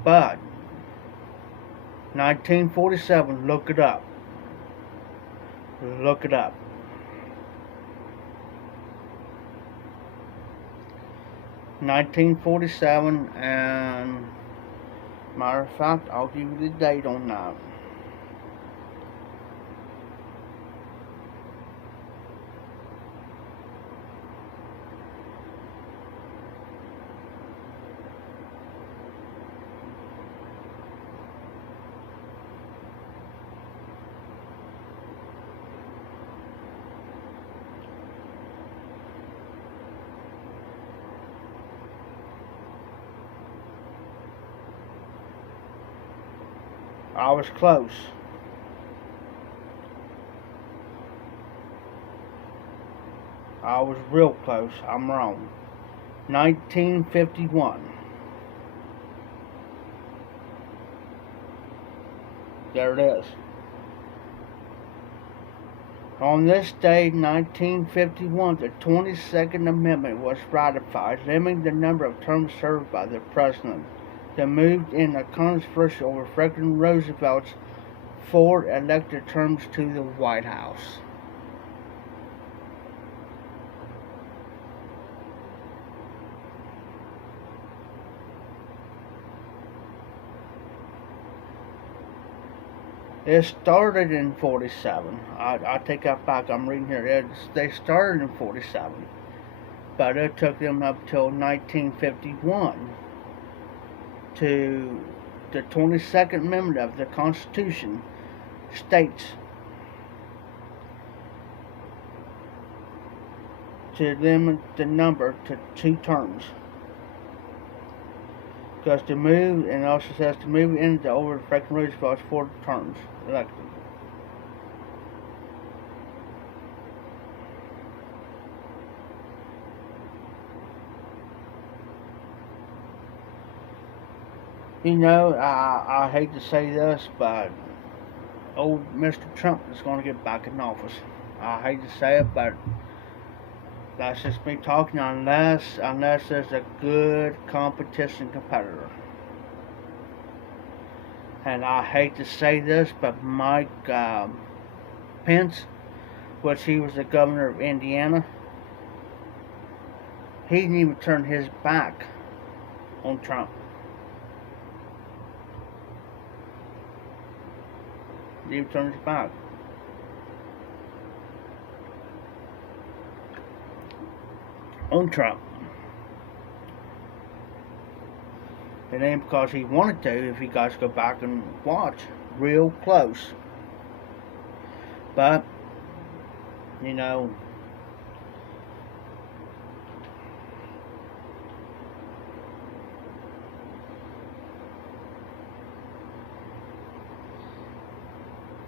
But 1947, look it up. Look it up. (1947), and matter of fact, I'll give you the date on that. I was close. I was real close. I'm wrong. 1951. There it is. On this day, 1951, the 22nd Amendment was ratified, limiting the number of terms served by the President. That moved in a controversy over Franklin Roosevelt's 4 elected terms to the White House. It started in 47. I take that back. I'm reading here. They started in 47, but it took them up till 1951 to the 22nd Amendment of the Constitution states to limit the number to 2 terms. Because to move, and it also says to move into over Franklin Roosevelt's 4 terms elected. You know, I hate to say this, but old Mr. Trump is going to get back in office. I hate to say it, but that's just me talking, unless there's a good competition competitor. And I hate to say this, but Mike Pence, which he was the governor of Indiana, he didn't even turn his back on Trump. He didn't even turn his back. On Trump. It ain't because he wanted to, if you guys go back and watch real close. But, you know,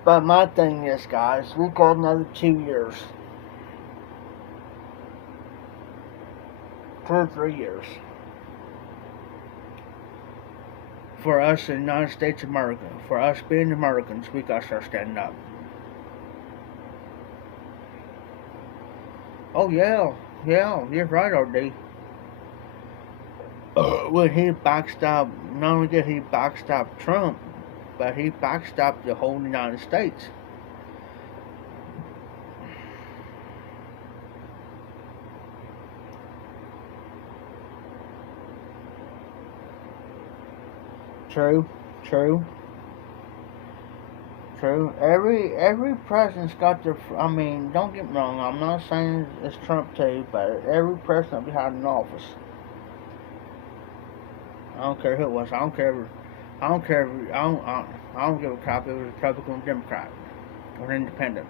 but my thing is, guys, we've got another 2 years. 2 or 3 years. For us in the United States of America, for us being Americans, we gotta start standing up. Oh yeah, you're right, RD. When he backstopped, not only did he backstop Trump, but he backstopped the whole United States. True. Every president's got their. I mean, don't get me wrong. I'm not saying it's Trump too, but every president behind an office. I don't care who it was. I don't care. I don't give a crap if it was Republican or Democrat or Independent.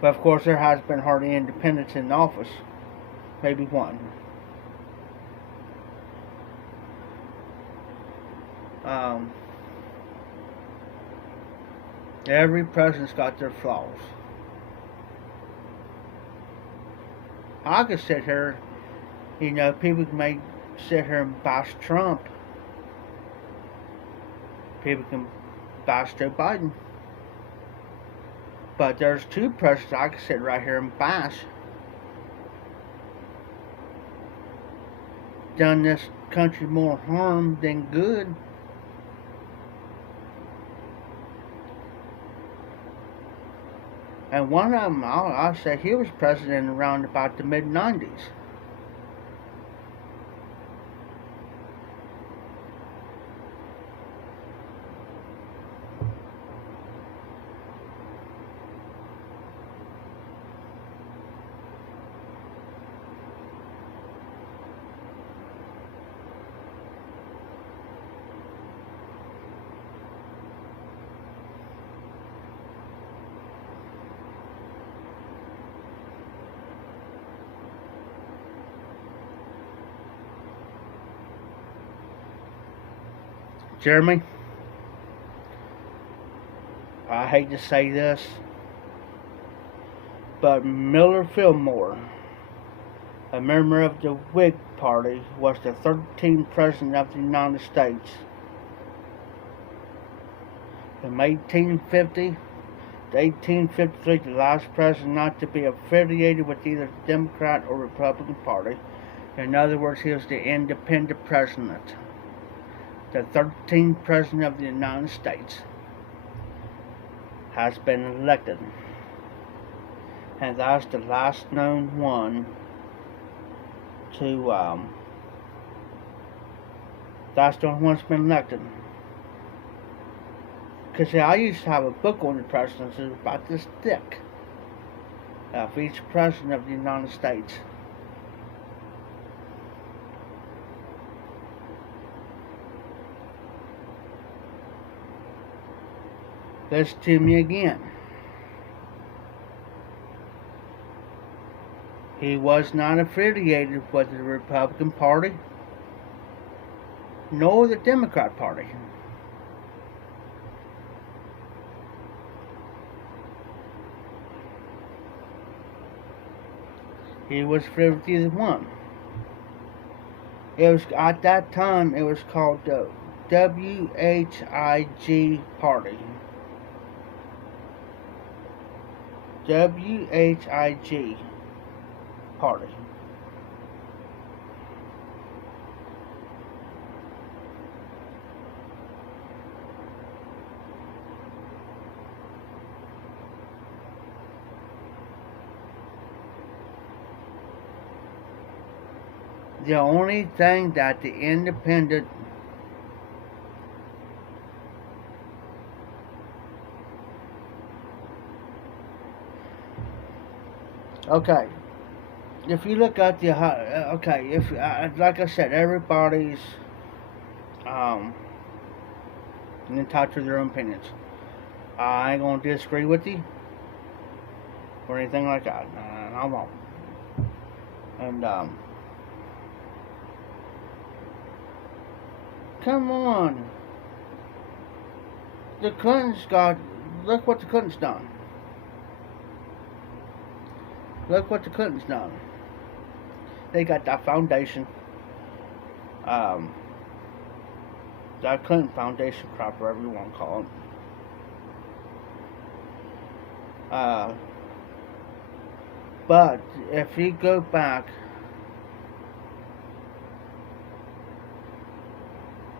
But of course, there has been hardly independents in office. Maybe one. Every president's got their flaws. I could sit here, you know, people may sit here and bash Trump. People can bash Joe Biden. But there's 2 presidents I could sit right here and bash. Done this country more harm than good. And one of them, I'll say he was president around about the mid-90s. Jeremy, I hate to say this, but Miller Fillmore, a member of the Whig Party, was the 13th President of the United States. from 1850 to 1853, the last president not to be affiliated with either the Democrat or Republican Party. In other words, he was the independent president, the 13th president of the United States, has been elected. And that's the last known one to, that's the only one that's been elected. Because I used to have a book on the presidents that was about this thick of each president of the United States. Listen to me again. He was not affiliated with the Republican Party nor the Democrat Party. He was affiliated with either one. It was at that time it was called the WHIG Party. WHIG Party. The only thing that the independent okay, if you look at the okay, if like I said, everybody's entitled to their own opinions. I ain't gonna disagree with you or anything like that. I won't. And come on. The Clintons look what the Clintons done. Look what the Clintons done. They got that foundation. That Clinton Foundation crap, whatever you want to call it. But if you go back,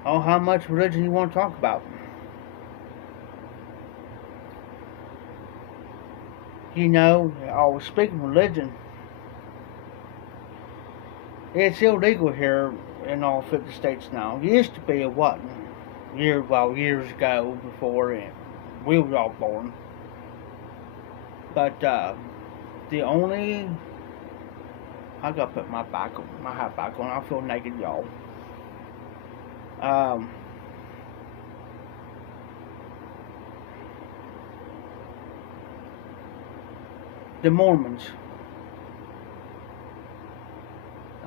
how much religion you want to talk about? You know, speaking of religion, it's illegal here in all 50 states now. It used to be years ago before we were all born. But the only, I gotta put my hat back on. I feel naked, y'all. The Mormons.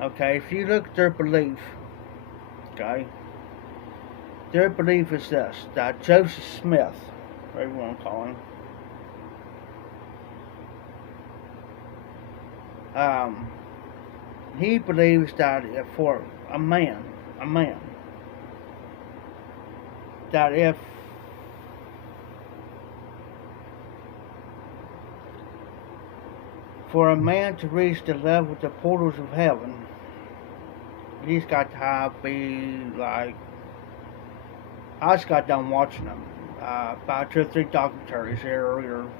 Okay, if you look at their belief, okay, their belief is this, that Joseph Smith, whatever you want to call him, he believes that for a man, that if for a man to reach the level of the portals of heaven, he's got to be like, I just got done watching them, about 2 or 3 documentaries here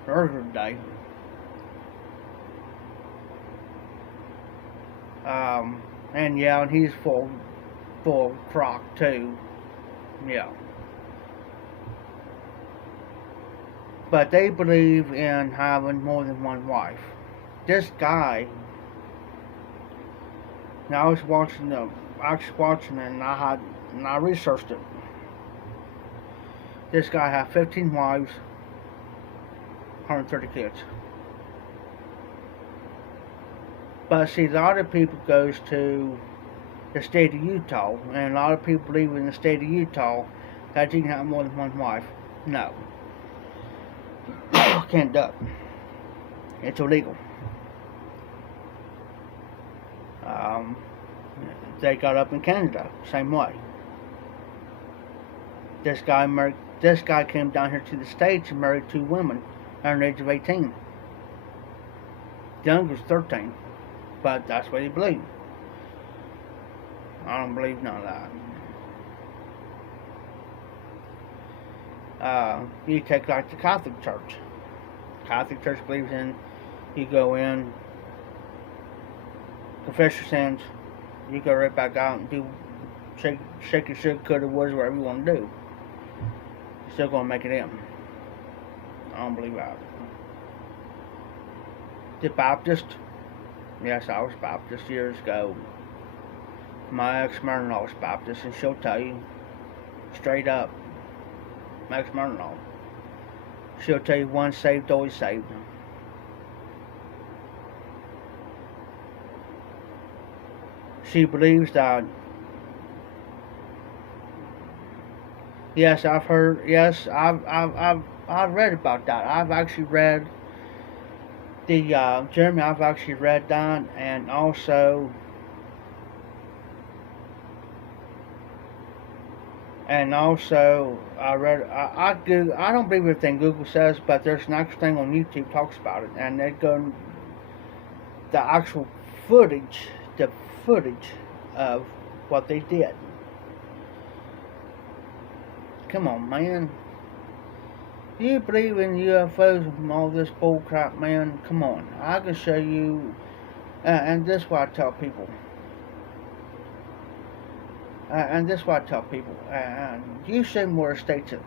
earlier today. And yeah, and he's full crock too. Yeah. But they believe in having more than one wife. This guy, now I was watching and I researched it. This guy had 15 wives, 130 kids. But see, a lot of people goes to the state of Utah, and a lot of people believe in the state of Utah that you can have more than one wife. No. Can't do it. It's illegal. They got up in Canada, same way. This guy married This guy came down here to the States and married 2 women under the age of 18. The youngest was 13. But that's what he believed. I don't believe none of that. You take like the Catholic Church. Catholic Church believes in you go in, confess your sins, you go right back out and do shake your sugar coated woods, whatever you want to do. You're still gonna make it in. I don't believe that. The Baptist, yes, I was Baptist years ago. My ex-mother-in-law was Baptist, and she'll tell you straight up. My ex-mother-in-law. She'll tell you once saved, always saved. She believes that. Yes, I've heard. Yes, I've read about that. I've actually read the Jeremy. I've actually read that, and also. I read. I don't believe everything Google says, but there's an actual thing on YouTube talks about it, and they go the actual footage, of what they did. Come on, man. Do you believe in UFOs and all this bull crap, man? Come on, I can show you, and this is what I tell people. And this is what I tell people. You show me where states it.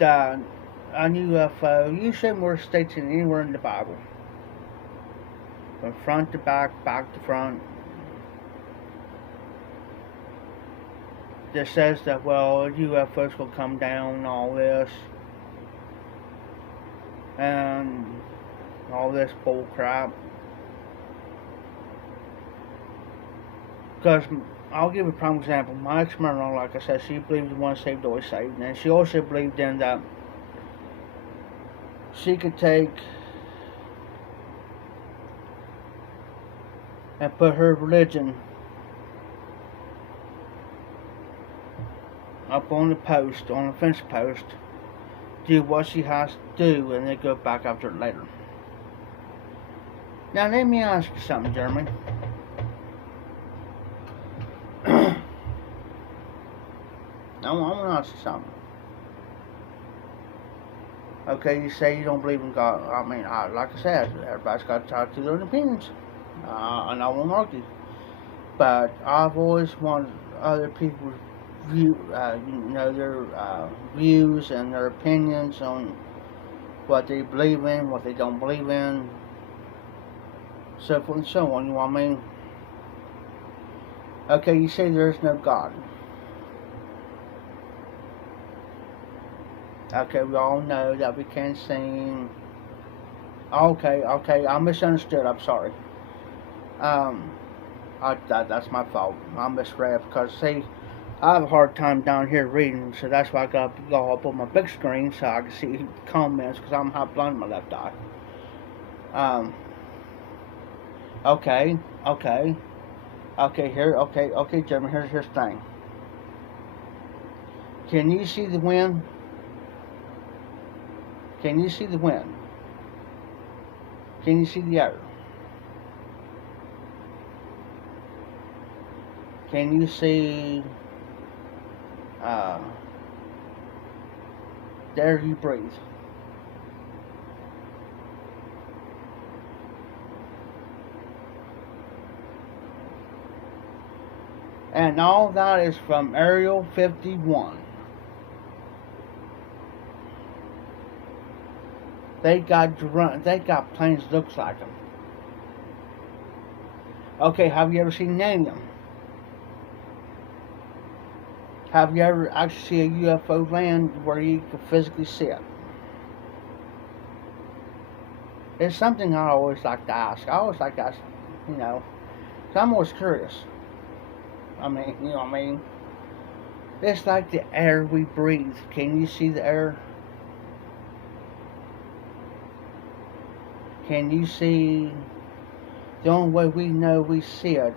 A UFO, you show me where states it anywhere in the Bible. From front to back, back to front. That says that, well, UFOs will come down and all this. And all this bull crap. Because I'll give a prime example. My ex-mother-in-law, like I said, she believed in once saved, always saved. And she also believed in that she could take and put her religion up on the post, on the fence post, do what she has to do, and then go back after it later. Now let me ask you something, Jeremy. I want to ask you something. Okay, you say you don't believe in God. I mean, like I said, everybody's got to talk to their own opinions. And I won't argue. But I've always wanted other people's their views and their opinions on what they believe in, what they don't believe in, so forth and so on. You know what I mean? Okay, you say there is no God. Okay, we all know that we can't sing. Okay, I misunderstood. I'm sorry. That's my fault. I misread because see, I have a hard time down here reading, so that's why I got to go up on my big screen so I can see comments because I'm half blind in my left eye. Okay, Jeremy, here's the thing. Can you see the wind? Can you see the wind? Can you see the air? Can you see the air you breathe? And all that is from Aerial 51. They got planes that looks like them. Okay, have you ever seen Nanium? Have you ever actually seen a UFO land where you can physically see it? It's something I always like to ask. I always like to ask, because I'm always curious. I mean, you know what I mean? It's like the air we breathe. Can you see the air? Can you see? The only way we know we see it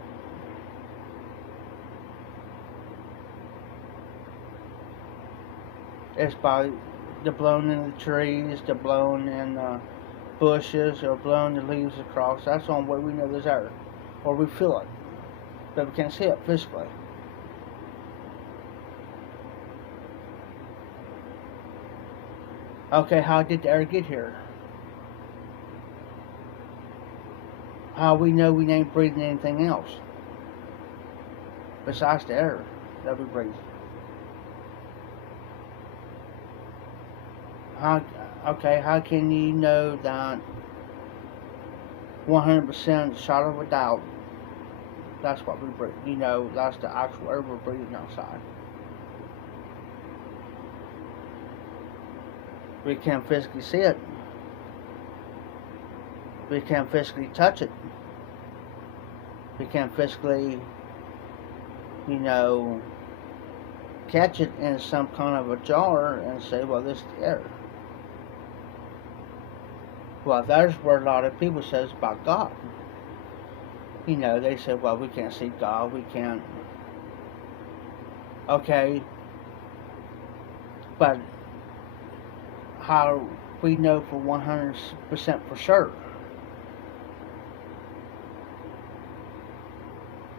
It's by the blowing in the trees, the blowing in the bushes, or blowing the leaves across. That's the only way we know there's air, or we feel it, but we can't see it physically. Okay, how did the air get here? How we know we ain't breathing anything else besides the air that we breathe? How, okay, how can you know that 100% shot of a doubt that's what we breathe? You know, that's the actual air we're breathing outside. We can't physically see it. We can't physically touch it. We can't physically, catch it in some kind of a jar and say, well, this is the air. Well, there's where a lot of people says about God. They say, well, we can't see God, we can't. Okay, but how we know for 100% for sure?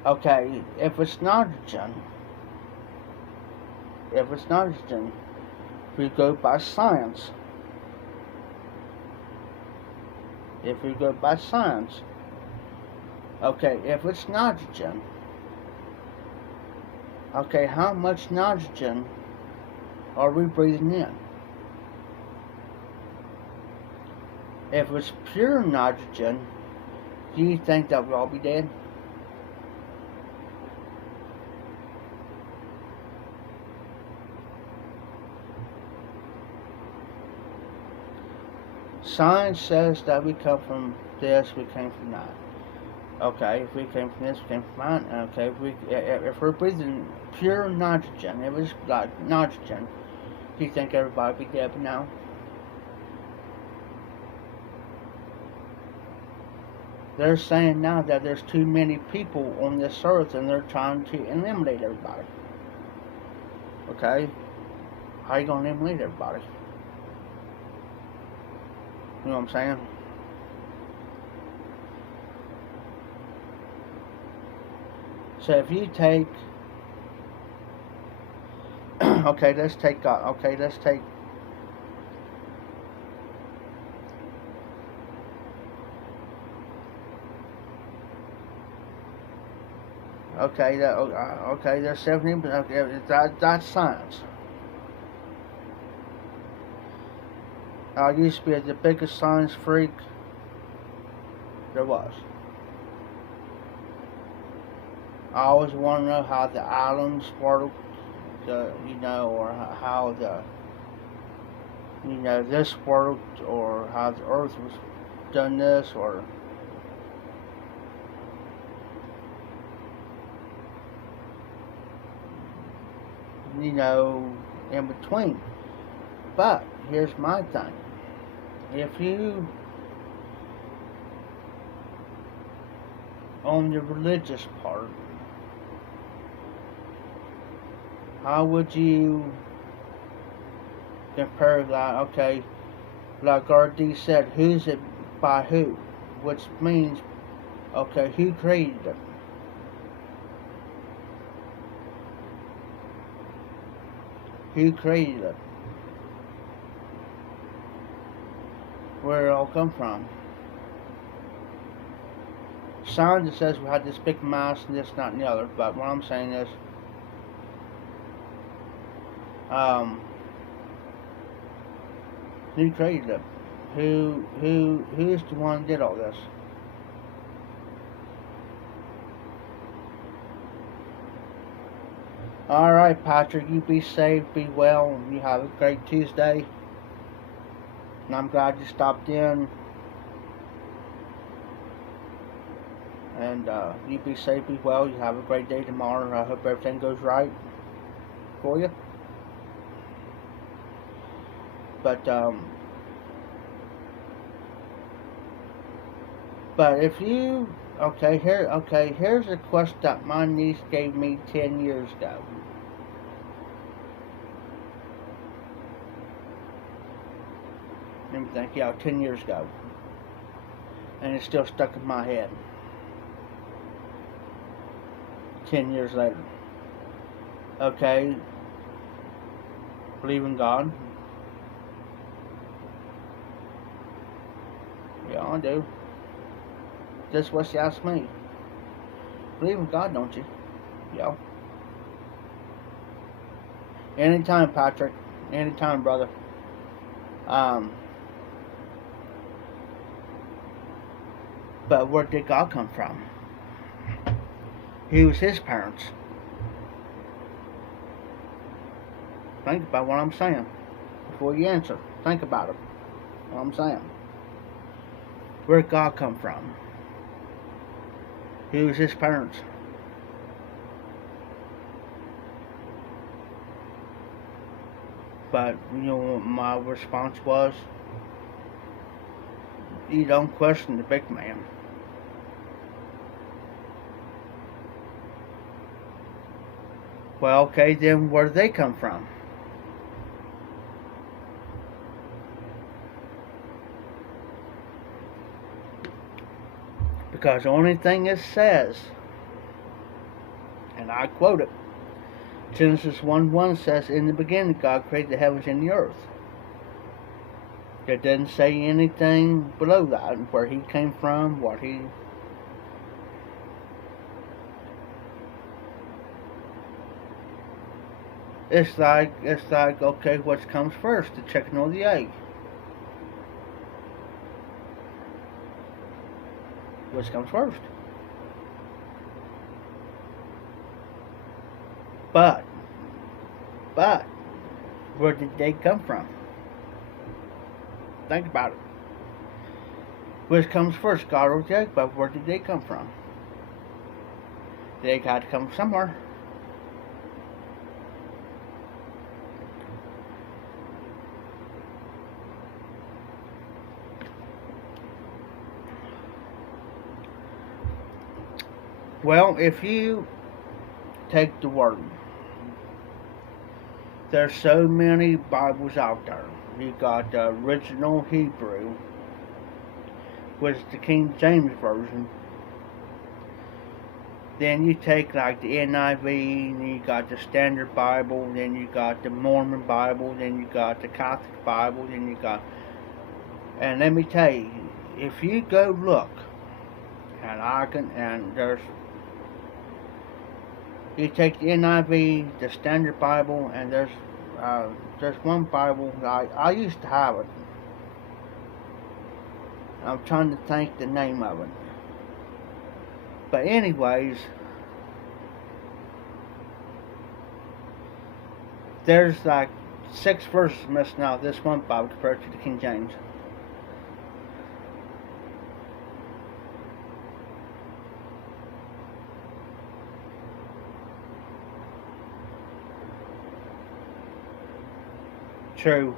Okay, if it's nitrogen, we go by science. Okay, if it's nitrogen, okay, how much nitrogen are we breathing in? If it's pure nitrogen, do you think that we'll all be dead? Science says that we come from this, we came from that. Okay, if we came from this, we came from that. Okay, if we're breathing pure nitrogen, if it's like nitrogen, do you think everybody would be dead now? They're saying now that there's too many people on this earth and they're trying to eliminate everybody. Okay? How are you going to eliminate everybody? You know what I'm saying? So if you take, okay, let's take God. Okay, let's take. Okay, there's 17. Okay, that's science. I used to be the biggest science freak there was. I always want to know how the atoms work, or how this worked, or how the Earth was done this, or in between. But here's my thing. If you, on the religious part, how would you compare that? Okay, like RD said, who's it by who? Which means, okay, who created it? Who created it? Where it all come from? Science says we had this big mass and this, that, and the other, but what I'm saying is, who created it? Who's the one that did all this? Alright, Patrick, you be safe, be well, and you have a great Tuesday. And I'm glad you stopped in. And you be safe, be well, you have a great day tomorrow. I hope everything goes right for you. But if you, here's a question that my niece gave me 10 years ago. think, yeah, 10 years ago. And it's still stuck in my head. 10 years later. Okay, believe in God. Yeah, I do. Just what you asked me. Believe in God, don't you? Yeah. Anytime, Patrick. Anytime, brother. But where did God come from? He was his parents. Think about what I'm saying before you answer. Think about it. What I'm saying. Where did God come from? He was his parents. But you know what my response was? You don't question the big man. Well, okay, then where did they come from? Because the only thing it says, and I quote it, Genesis 1:1 says, in the beginning God created the heavens and the earth. It doesn't say anything below that, where he came from, what he... It's like, okay, what comes first, the chicken or the egg? Which comes first? But, where did they come from? Think about it. Which comes first, God or the egg? But where did they come from? They got to come from somewhere. Well, if you take the word, there's so many Bibles out there. You got the original Hebrew, which is the King James Version. Then you take like the NIV, then you got the Standard Bible, then you got the Mormon Bible, then you got the Catholic Bible, then you got... And let me tell you, if you go look, and there's... You take the NIV, the Standard Bible, and there's one Bible, I used to have it. I'm trying to think the name of it. But anyways, there's like 6 verses missing out of this one Bible compared to the King James. True.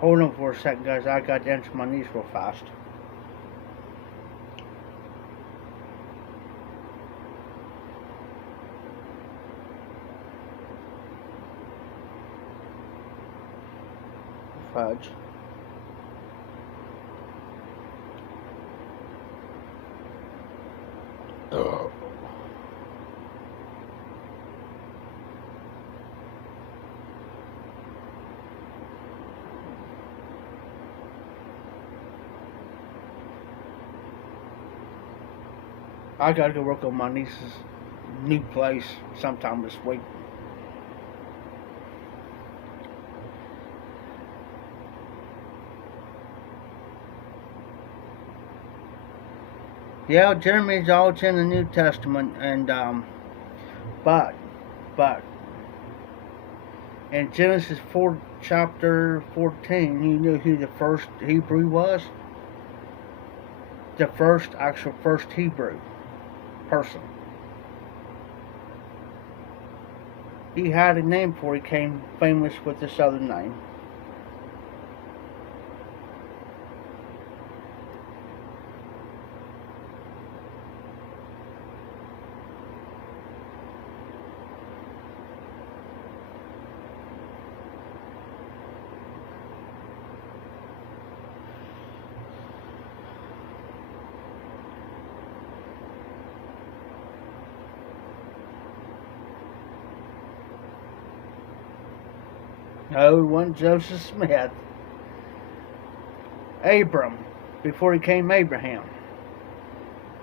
Hold on for a second, guys. I got to answer my niece real fast. Fudge. Ugh. I gotta go work on my niece's new place sometime this week. Yeah, Jeremy's all in the New Testament, and but in Genesis 4, chapter 14, you know who the first Hebrew was? The first Hebrew person. he had a name before he became famous with this other name. No, it wasn't Joseph Smith. Abram, before he came Abraham,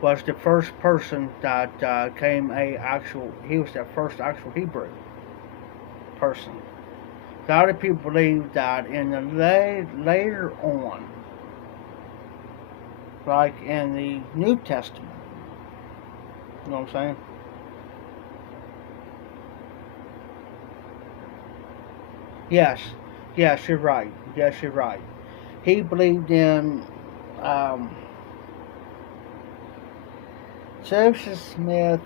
was the first person that came he was the first actual Hebrew person. A lot of people believe that in the later on, like in the New Testament, you know what I'm saying? Yes, yes, you're right. Yes, you're right. He believed in um, Joseph Smith.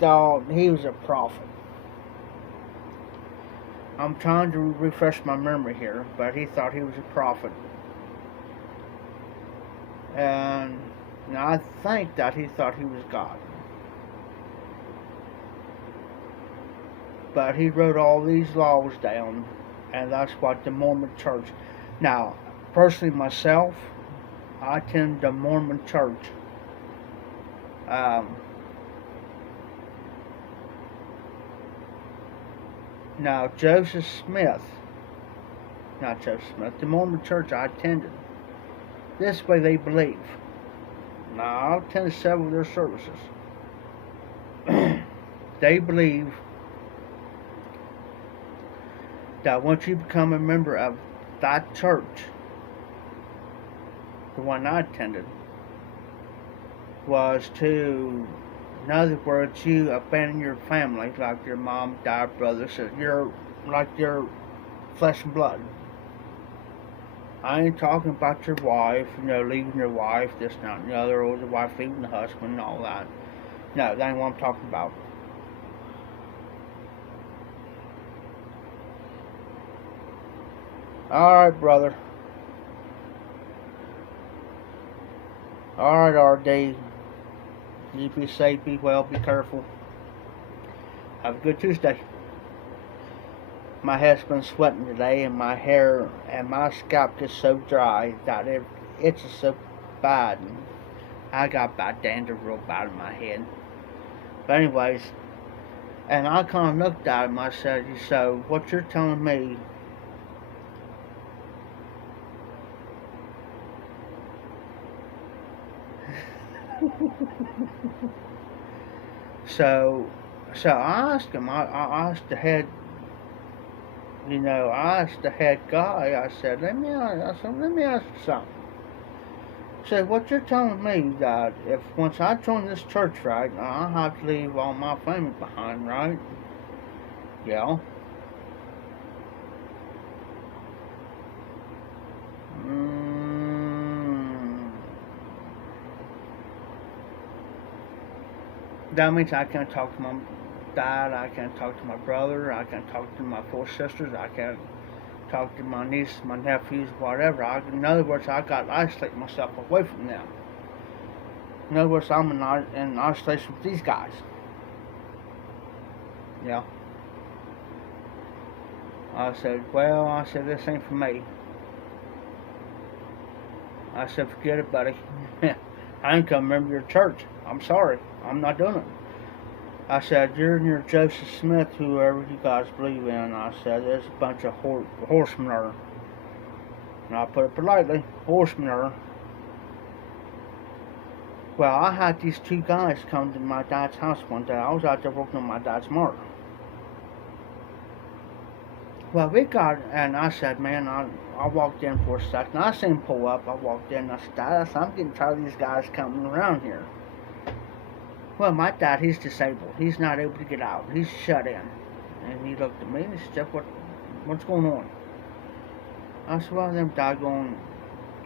Thought he was a prophet. I'm trying to refresh my memory here, but he thought he was a prophet, and I think that he thought he was God. But he wrote all these laws down, and that's what the Mormon Church. Now, personally, myself, I attend the Mormon Church. Now, Joseph Smith, not Joseph Smith, the Mormon Church I attended. This way they believe. Now, I've attended several of their services. They believe that once you become a member of that church, the one I attended, was to, in other words, you abandon your family, like your mom, dad, brother, so you're like your flesh and blood. I ain't talking about your wife, leaving your wife, this, that, and the other, or the wife leaving the husband and all that. No, that ain't what I'm talking about. Alright, brother. Alright, RD. You be safe, be well, be careful. Have a good Tuesday. My head's been sweating today, and my hair and my scalp is so dry that it itches so bad. And I got bad dandruff real bad in my head. But anyways, and I kind of looked at him. I said, so what you're telling me so I asked him, I asked the head, I asked the head guy, I said, let me ask you something. I said, what you're telling me that if once I join this church, right, I'll have to leave all my family behind, right? Yeah. That means I can't talk to my dad, I can't talk to my brother, I can't talk to my 4 sisters, I can't talk to my nieces, my nephews, whatever. In other words, I got to isolate myself away from them. In other words, I'm in isolation with these guys. Yeah. I said, this ain't for me. I said, forget it, buddy. I ain't gonna remember your church. I'm sorry. I'm not doing it. I said, you're in your Joseph Smith, whoever you guys believe in. I said, there's a bunch of horse manure. And I put it politely, horse manure. Well, I had these 2 guys come to my dad's house one day. I was out there working on my dad's mower. Well, and I said, man, I walked in for a second. I seen him pull up. I walked in and I said, I'm getting tired of these guys coming around here. Well, my dad, he's disabled. He's not able to get out. He's shut in. And he looked at me and he said, what's going on? I said, well, them doggone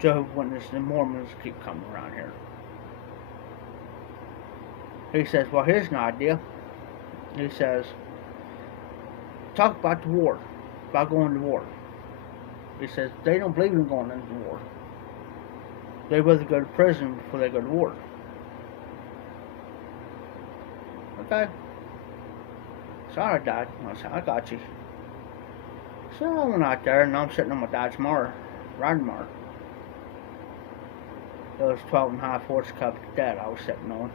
Jehovah's Witnesses and Mormons keep coming around here. He says, well, here's an idea. He says, talk about the war, about going to war. He says, they don't believe in going into war. They'd rather go to prison before they go to war. Okay. So I died. I said, I got you. So I went out there and I'm sitting on my dad's mower, riding mower. It was 12.5 horsepower that I was sitting on.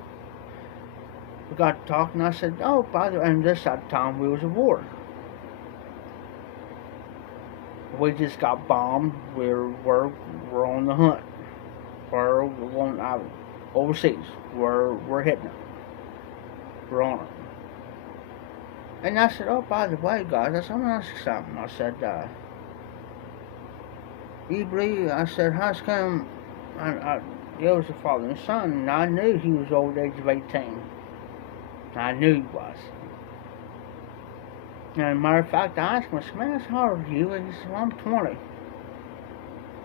We got to talking. I said, oh, by the way, and this at the time we was at war. We just got bombed. We're on the hunt. We're going out overseas. We're hitting it. We're on it. And I said, oh, by the way, guys, I said, I'm going to ask you something. I said, you believe, I said, how's come, it was a father and son, and I knew he was over the age of 18. I knew he was. And as a matter of fact, I asked him, I said, man, how old are you? And he said, well, I'm 20.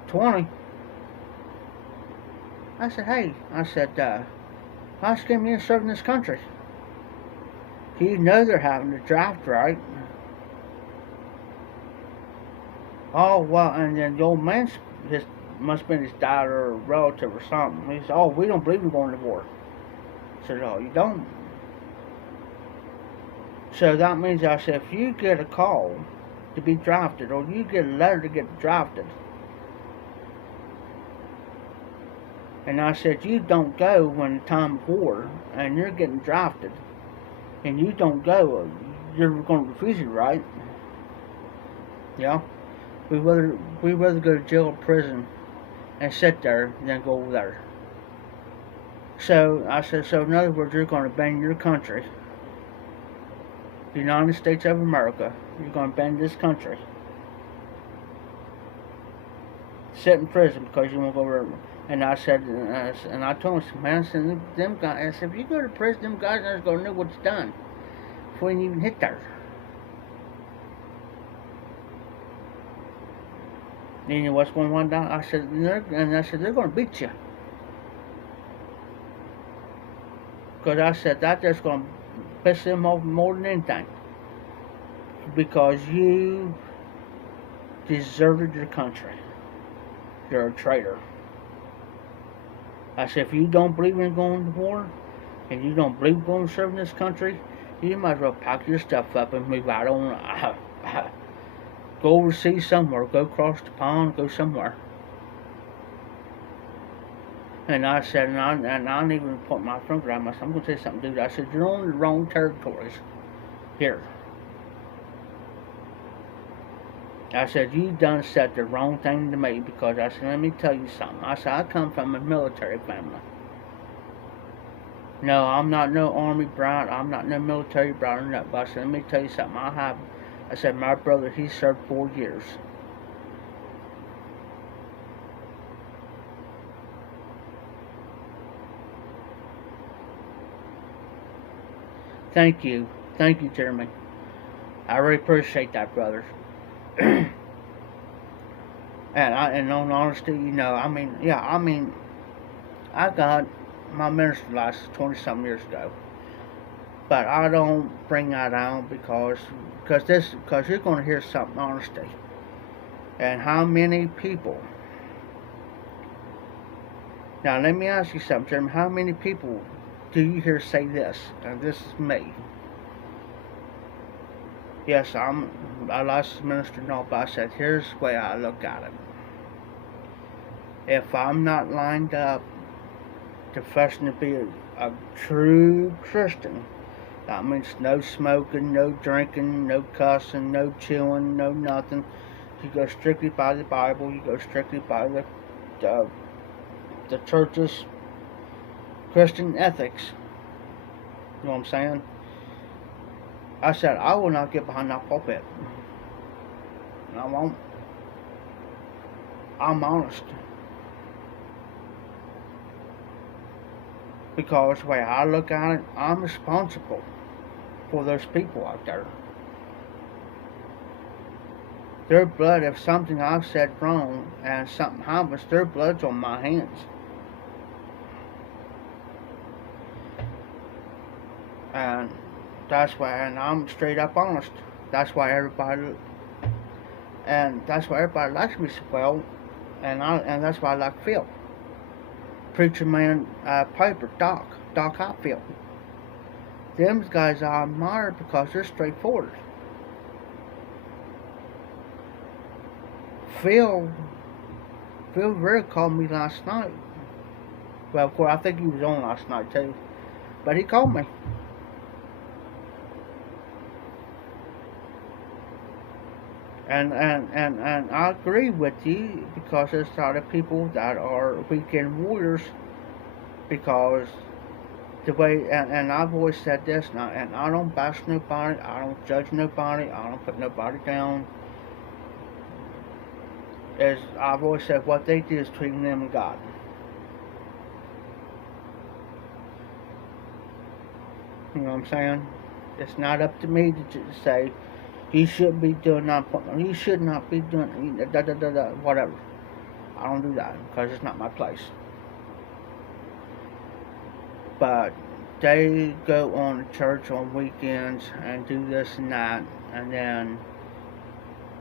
20? I said, hey, I said, how's come you serve in this country? You know they're having a draft, right? Oh, well, and then the old man, must have been his dad or a relative or something. He said, oh, we don't believe in going to war. I said, oh, you don't? So that means, I said, if you get a call to be drafted, or you get a letter to get drafted, and I said, you don't go when the time of war, and you're getting drafted, and you don't go, you're going to refuse it, right? Yeah. We'd rather go to jail or prison and sit there than go over there. So I said, so in other words, you're going to abandon your country, the United States of America. You're going to abandon this country, sit in prison because you won't go over. And I said, and I told him, man, I said, them guys, I said, if you go to prison, them guys aren't going to know what's done before you even hit there. And you know what's going on down? I said, they're going to beat you. Because I said, that's just going to piss them off more than anything. Because you deserted your country. You're a traitor. I said, if you don't believe in going to war, and you don't believe in going to serve in this country, you might as well pack your stuff up and move out on, go overseas somewhere, go across the pond, go somewhere. And I said, and I didn't even point my finger at myself, I'm going to tell you something, dude. I said, you're on the wrong territories here. I said, you done said the wrong thing to me, because I said, let me tell you something. I said, I come from a military family. No, I'm not no Army brat, I'm not no military brat or nothing. But I said, let me tell you something. I said, my brother, he served 4 years. Thank you, Jeremy. I really appreciate that, brother. And on honesty, you know, I got my ministry license 20-something years ago, but I don't bring that out because you're going to hear something, honesty. And how many people? Now let me ask you something, Jeremy. How many people do you hear say this? And this is me. Yes, I'm a licensed minister, no, but I said, here's the way I look at it. If I'm not lined up professing to be a true Christian, that means no smoking, no drinking, no cussing, no chewing, no nothing. You go strictly by the Bible, you go strictly by the church's Christian ethics. You know what I'm saying? I said, I will not get behind that pulpit. I won't. I'm honest. Because the way I look at it, I'm responsible for those people out there. Their blood, if something I've said wrong and something happens, their blood's on my hands. And That's why, and I'm straight up honest. That's why everybody, and that's why everybody likes me so well, and that's why I like Phil. Preacher Man, Piper, Doc Hopfield. Them guys I admire because they're straightforward. Phil, Phil Rivera called me last night. Well, of course, I think he was on last night too, but he called me. And I agree with you because there's a lot of people that are weekend warriors because the way, and I've always said this, and I don't bash nobody, I don't judge nobody, I don't put nobody down. As I've always said, what they do is between them and God. You know what I'm saying? It's not up to me to say, you should be doing that, you should not be doing whatever. I don't do that because it's not my place. But they go on to church on weekends and do this and that, and then,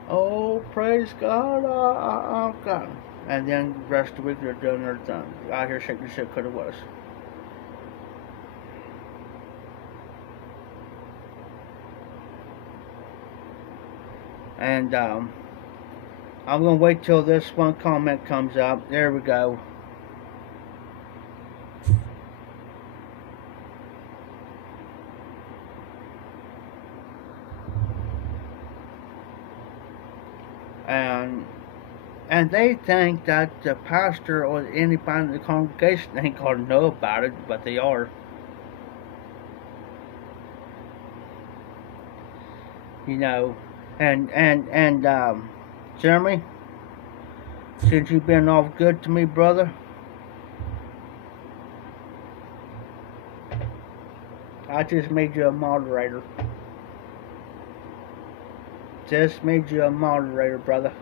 oh, praise God, I've got it. And then the rest of the week they're doing their thing. Out here shaking shit coulda was. And I'm gonna wait till this one comment comes up. There we go. And they think that the pastor or anybody in the congregation ain't gonna know about it, but they are. You know, and Jeremy, since you've been all good to me, brother, I just made you a moderator. Just made you a moderator, brother.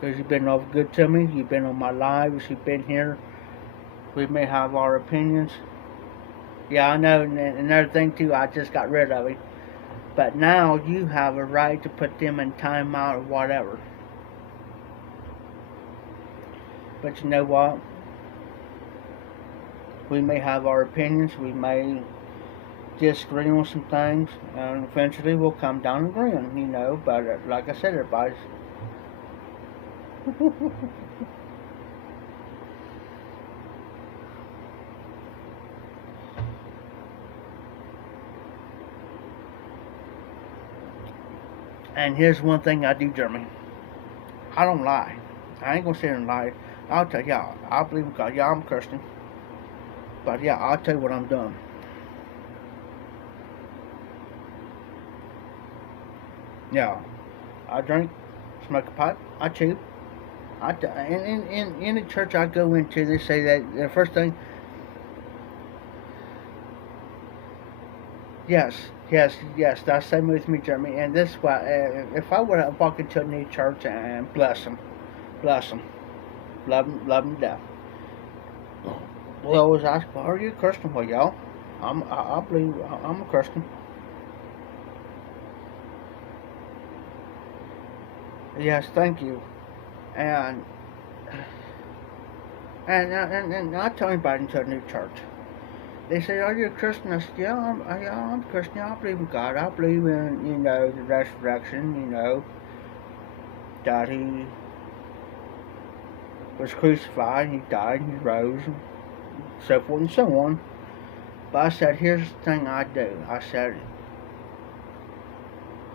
Because you've been all good to me. You've been on my lives. You've been here. We may have our opinions. Yeah, I know. And another thing, too, I just got rid of it. But now you have a right to put them in timeout or whatever. But you know what? We may have our opinions. We may disagree on some things. And eventually we'll come down agreeing, you know. But like I said, everybody's... And here's one thing I do, Jeremy. I don't lie. I ain't gonna sit here and lie. I'll tell you, I believe in God. Yeah, I'm a Christian. But yeah, I'll tell you what I'm doing. Yeah, I drink, smoke a pipe, I chew. In any church I go into, they say that the first thing, yes, that's the same with me, Jeremy. And this is why, if I were to walk into a new church and bless them, love them to death. They always ask, well, are you a Christian? Well, y'all, I believe I'm a Christian. Yes, thank you. And I tell anybody into a new church. They say, are you a Christian? I said, yeah, I'm a Christian. I believe in God. I believe in, you know, the resurrection, you know, that he was crucified, he died, he rose, and so forth and so on. But I said, here's the thing I do. I said,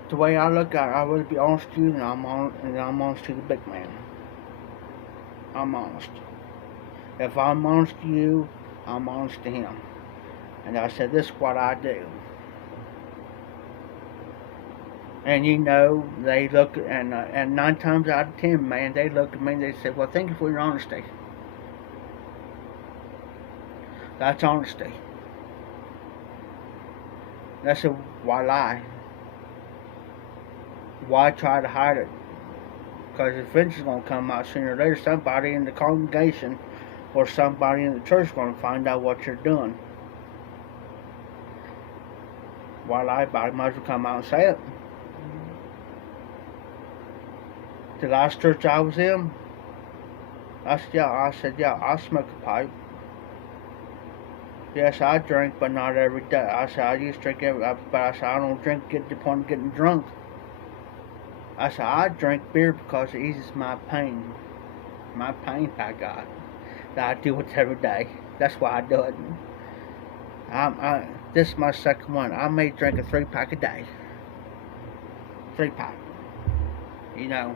the way I look at it, I will be honest to you, and I'm honest to the big man. I'm honest. If I'm honest to you, I'm honest to him. And I said, this is what I do. And you know, they look, and 9 times out of 10, man, they look at me and they say, well, thank you for your honesty. That's honesty. That's a, why lie? Why try to hide it? Because eventually it's going to come out sooner or later. Somebody in the congregation or somebody in the church is going to find out what you're doing. Why lie about it? Might as well come out and say it. The last church I was in, I said, yeah, I smoke a pipe. Yes, I drink, but not every day. I said, I used to drink but I said, I don't drink get to the point of getting drunk. I said, I drink beer because it eases my pain. My pain I got. That I deal with every day. That's why I do it. This is my second one. I may drink a 3-pack a day. 3-pack. You know,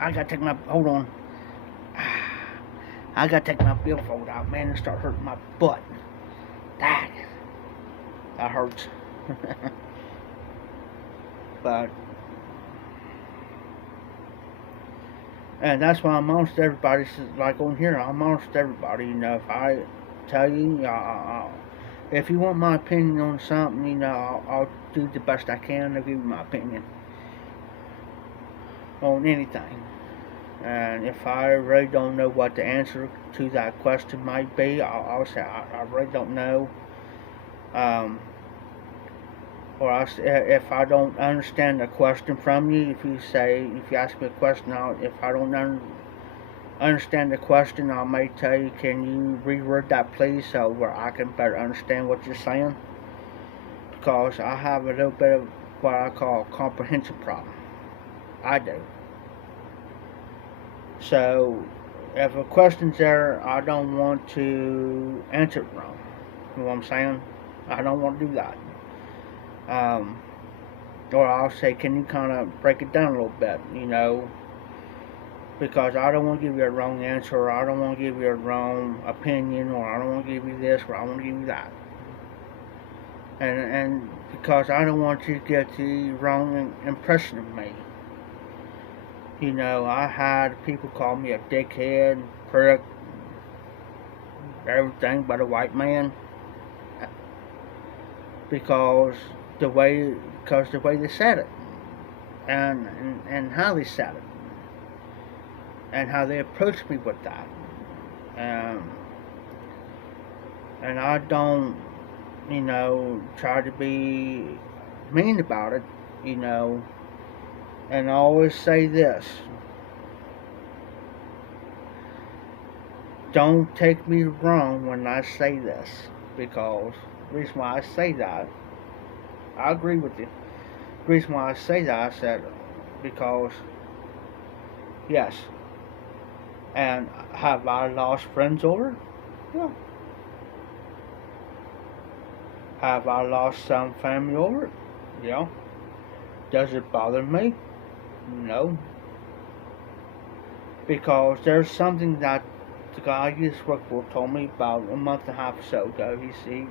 I gotta take my, hold on. I gotta take my billfold out, man, and start hurting my butt. That hurts. But, and that's why I'm honest to everybody. Like on here, I'm honest to everybody. You know, if I tell you, if you want my opinion on something, you know, I'll do the best I can to give you my opinion on anything. And if I really don't know what the answer to that question might be, I'll say I really don't know. Or if I don't understand the question from you, if you ask me a question, if I don't understand the question, I may tell you, can you reword that please, so where I can better understand what you're saying? Because I have a little bit of what I call a comprehension problem. I do. So, if a question's there, I don't want to answer it wrong. You know what I'm saying? I don't want to do that. Or I'll say, can you kind of break it down a little bit, you know? Because I don't want to give you a wrong answer, or I don't want to give you a wrong opinion, or I don't want to give you this, or I want to give you that. And because I don't want you to get the wrong impression of me. You know, I had people call me a dickhead, prick, everything but a white man. Because the way they said it. And how they said it. And how they approached me with that. And I don't, you know, try to be mean about it, you know. And I always say this. Don't take me wrong when I say this. Because the reason why I say that, I agree with you. The reason why I say that, I said, because, yes. And have I lost friends over it? Yeah. Have I lost some family over it? Yeah. Does it bother me? No. Because there's something that the guy I used to work for told me about a month and a half or so ago. We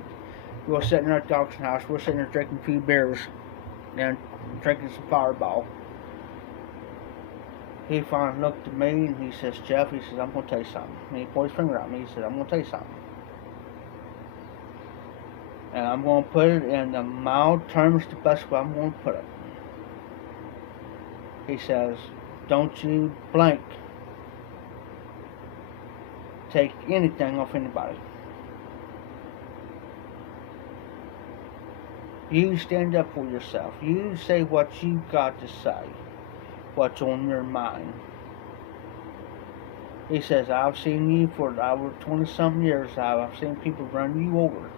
were sitting in our doc's house, we were sitting there drinking a few beers and drinking some Fireball. He finally looked at me and he says, Jeff, he says, I'm going to tell you something. And he pointed his finger at me, he said, I'm going to tell you something. And I'm going to put it in the mild terms, the best way I'm going to put it. He says, don't you blank take anything off anybody. You stand up for yourself. You say what you got to say. What's on your mind. He says, I've seen you for over 20-something years. I've seen people run you over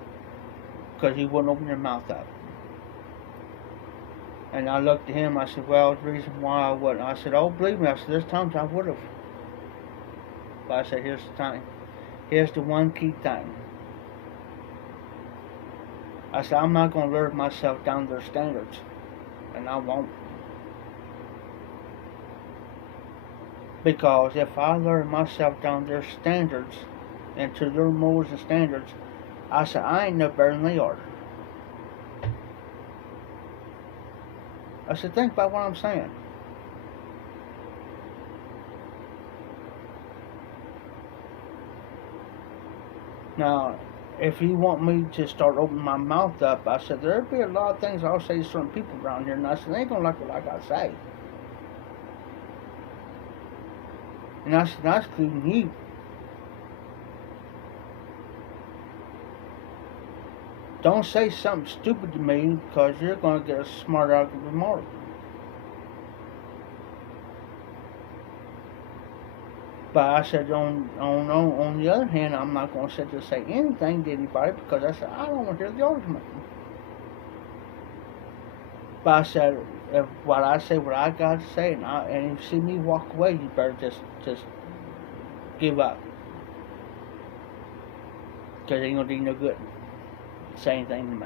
because you wouldn't open your mouth up. And I looked at him, I said, well, the reason why I wouldn't. I said, oh, believe me, I said, there's times I would have. But I said, here's the thing. Here's the one key thing. I said, I'm not going to lower myself down to their standards. And I won't. Because if I lower myself down to their standards, and to their morals and standards, I said, I ain't no better than they are. I said, think about what I'm saying. Now, if you want me to start opening my mouth up, I said, there'll be a lot of things I'll say to certain people around here, and I said, they ain't gonna like what I gotta say. And I said, that's including you. Don't say something stupid to me because you're going to get a smart aleck remark. But I said, on the other hand, I'm not going to sit there and say anything to anybody because I said, I don't want to hear the argument. But I said, if what I say, what I got to say, and if you see me walk away, you better just give up. Because it ain't going to do no good. Say anything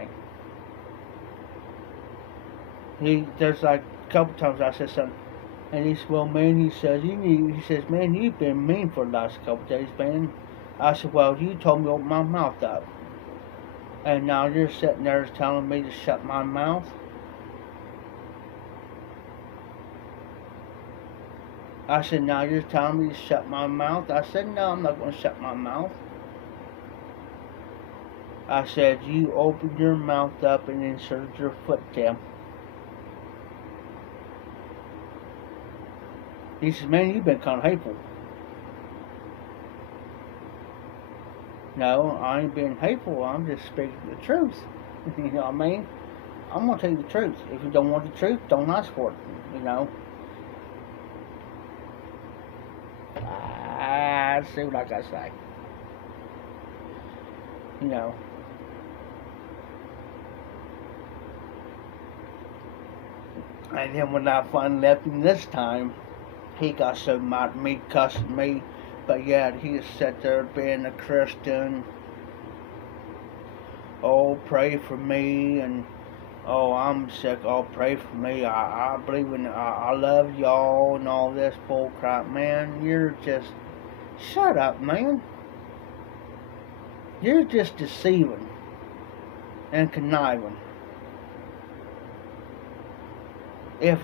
to me. There's like a couple times I said something. And he said, well, man, he says, man, you've been mean for the last couple days, man. I said, well, you told me to open my mouth up. And now you're sitting there telling me to shut my mouth. I said, now you're telling me to shut my mouth? I said, no, I'm not going to shut my mouth. I said, you opened your mouth up and inserted your foot, Tim. He says, man, you've been kind of hateful. No, I ain't being hateful. I'm just speaking the truth. You know what I mean? I'm going to tell you the truth. If you don't want the truth, don't ask for it. You know? I see what I got to say. You know? And then when I finally left him this time, he got so mad at me, cussing me. But yeah, he sat there being a Christian. Oh, pray for me, and oh, I'm sick. Oh, pray for me. I believe in. I love y'all and all this bull crap, man. You're just shut up, man. You're just deceiving and conniving. If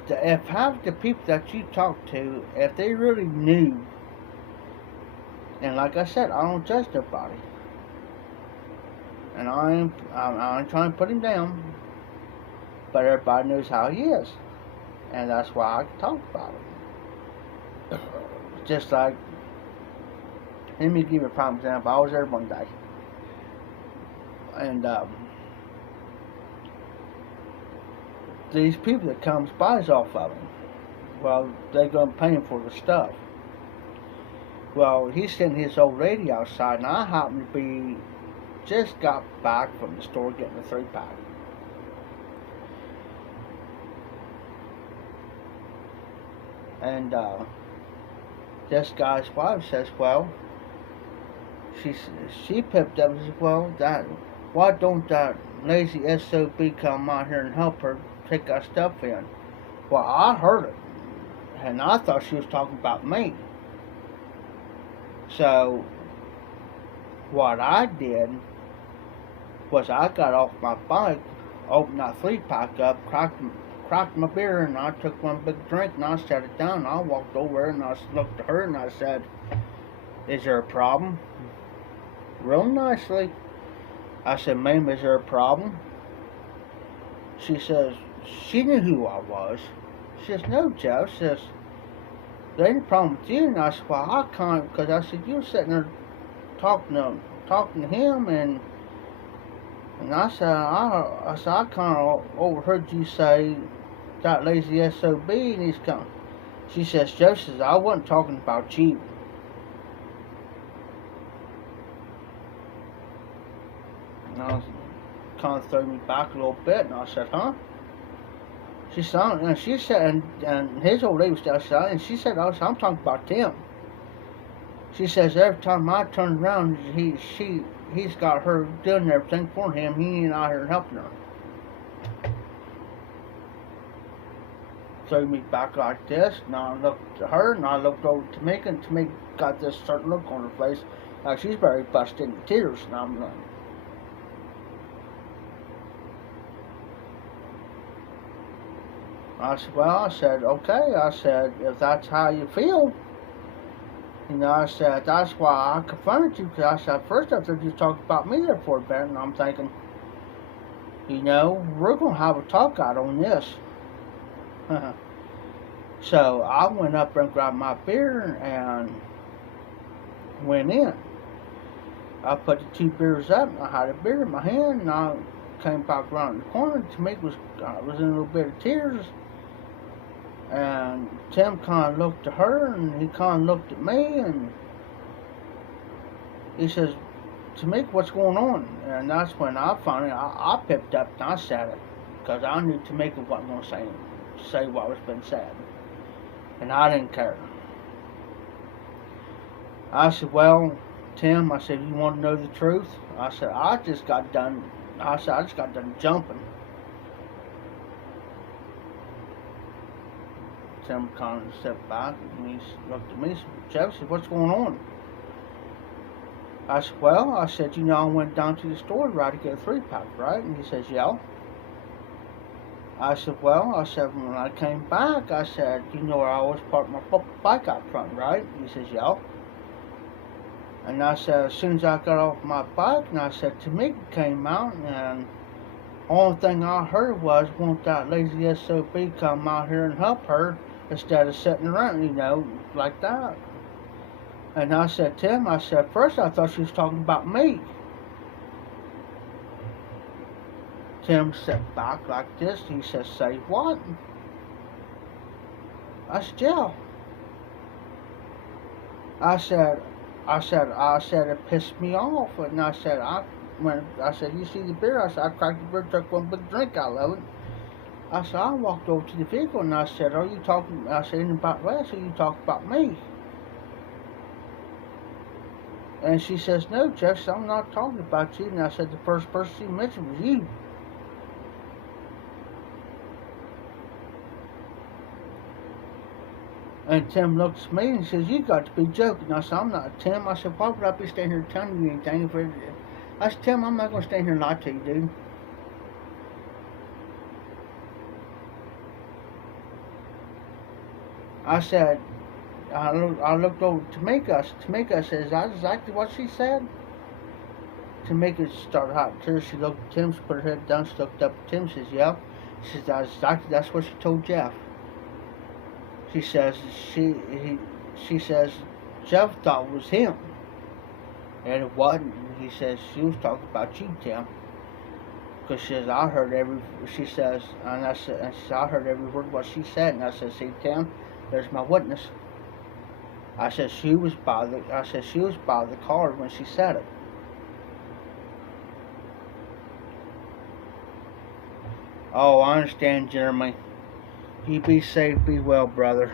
half the people that you talk to, if they really knew, and like I said, I don't judge nobody, and I'm trying to put him down, but everybody knows how he is, and that's why I can talk about it. Just like, let me give you a prime example. I was there one day, and these people that comes buys off of him, well, they're going to pay him for the stuff. Well, he's sitting his old lady outside, and I happen to be just got back from the store getting a 3-pack. And this guy's wife says, well, she picked up and says, well, why don't that lazy SOB come out here and help her take our stuff in? Well, I heard it, and I thought she was talking about me. So, what I did was I got off my bike, opened that 3-pack up, cracked my beer, and I took one big drink, and I set it down, and I walked over, and I looked at her, and I said, is there a problem? Real nicely. I said, ma'am, is there a problem? She says, she knew who I was. She says, no, Joe. She says, there ain't a problem with you. And I said, well, I can't, because I said, you were sitting there talking to him, and I said, I kind of overheard you say that lazy SOB, and he's coming. She says, Joe says, I wasn't talking about you. And I was kind of threw me back a little bit, and I said, huh? She said, and his old lady was outside, and she said, I'm talking about Tim. She says, every time I turn around, he's got her doing everything for him. He ain't out here helping her. Threw me back like this, and I looked at her, and I looked over to Tamika, and Tamika got this certain look on her face, like she's very busted into tears, and I'm like, I said, well, I said, okay. I said, if that's how you feel, you know, I said, that's why I confronted you, because I said, first I thought you talked about me there for a bit, and I'm thinking, you know, we're going to have a talk out on this. So I went up and grabbed my beer and went in. I put the 2 beers up, and I had a beer in my hand, and came back around the corner, Tamika was in a little bit of tears, and Tim kind of looked at her, and he kind of looked at me, and he says, Tamika, what's going on? And that's when I finally, I picked up and I said it, because I knew Tamika wasn't going to say what was been said, and I didn't care. I said, well, Tim, I said, you want to know the truth? I said, I just got done jumping. Tim kind of stepped back and he looked at me and said, Jeff, said, what's going on? I said, well, I said, I went down to the store right to get a 3-pack, right? And he says, yeah. I said, well, when I came back, I said, I always park my bike out front, right? And he says, yeah. And I said, as soon as I got off my bike, and I said, Tamika came out, and only thing I heard was, won't that lazy SOB come out here and help her instead of sitting around, like that. And I said, Tim, I said, first I thought she was talking about me. Tim stepped back like this. He said, say what? I said, yeah. I said, it pissed me off. And I said, you see the beer? I said, I cracked the beer, took one big drink out of it. I said, I walked over to the vehicle and I said, are you talking, I said, anything about Les, or you talking about me? And she says, no, Jeff, I'm not talking about you. And I said, the first person she mentioned was you. And Tim looks at me and says, you got to be joking. I said, I'm not, Tim. I said, why would I be standing here telling you anything? I said, Tim, I'm not going to stand here and lie to you, dude. I said, I looked over to Tamika. Tamika says, is that exactly what she said? Tamika started hot tears. She looked at Tim, she put her head down, she looked up at Tim, says, yeah. She says, that's what she told Jeff. She says, she says, Jeff thought it was him. And it wasn't. He says, she was talking about you, Tim. Because she says, I heard every word what she said. And I said, see, Tim, there's my witness. I said, she was by the car when she said it. Oh, I understand, Jeremy. You be safe, be well, brother.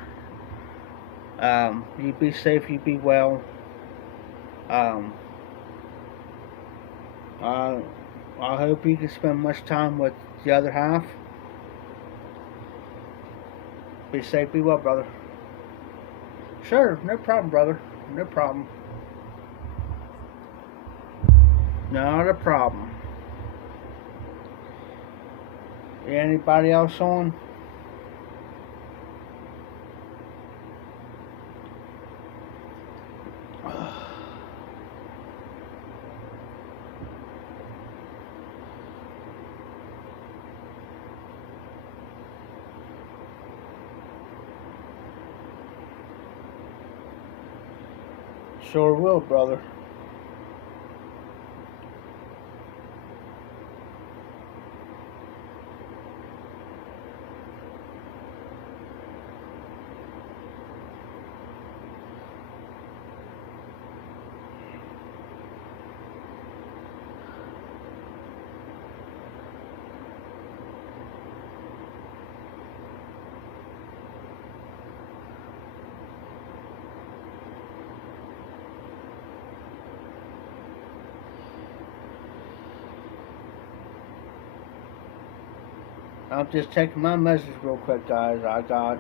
You be safe, you be well. I hope you can spend much time with the other half. Be safe, be well, brother. Sure, no problem, brother. No problem. Not a problem. Anybody else on? Sure will, brother. I'm just checking my message real quick, guys. I got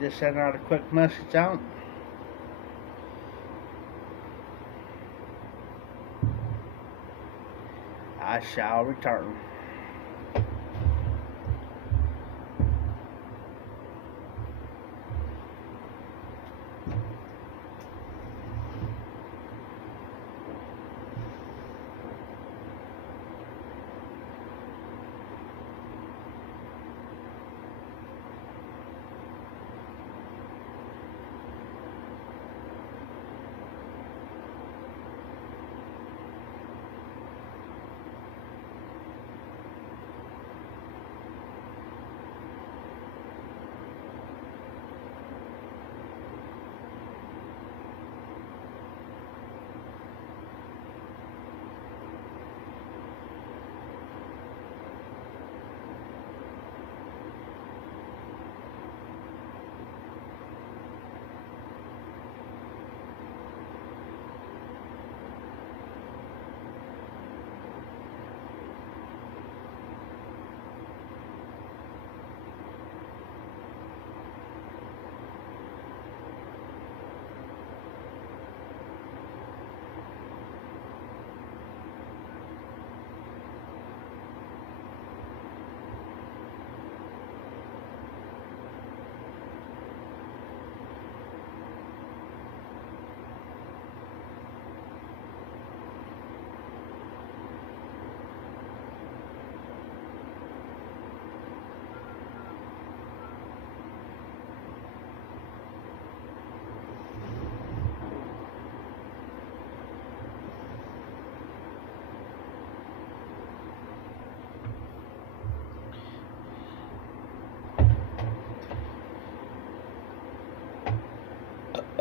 just sending out a quick message out. I shall return.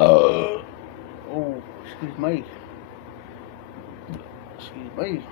Oh, excuse me. Excuse me.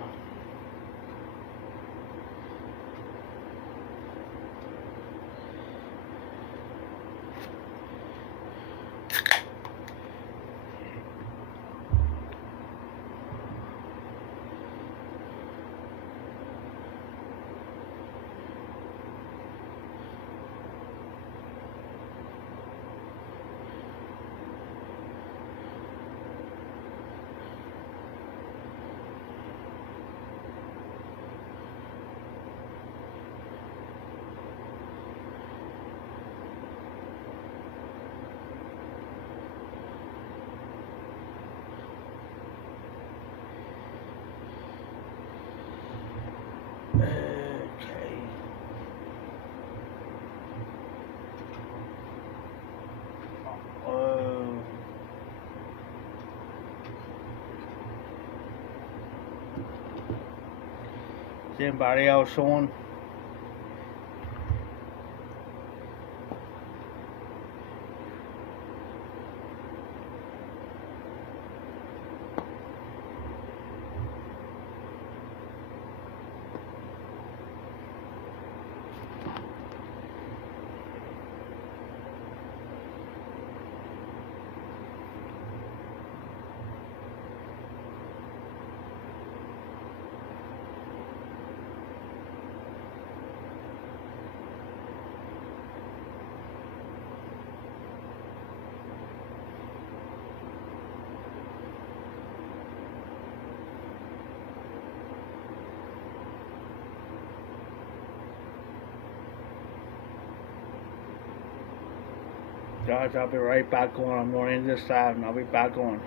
Okay. Is anybody else on? Guys, I'll be right back on. I'm going in this side and I'll be back on.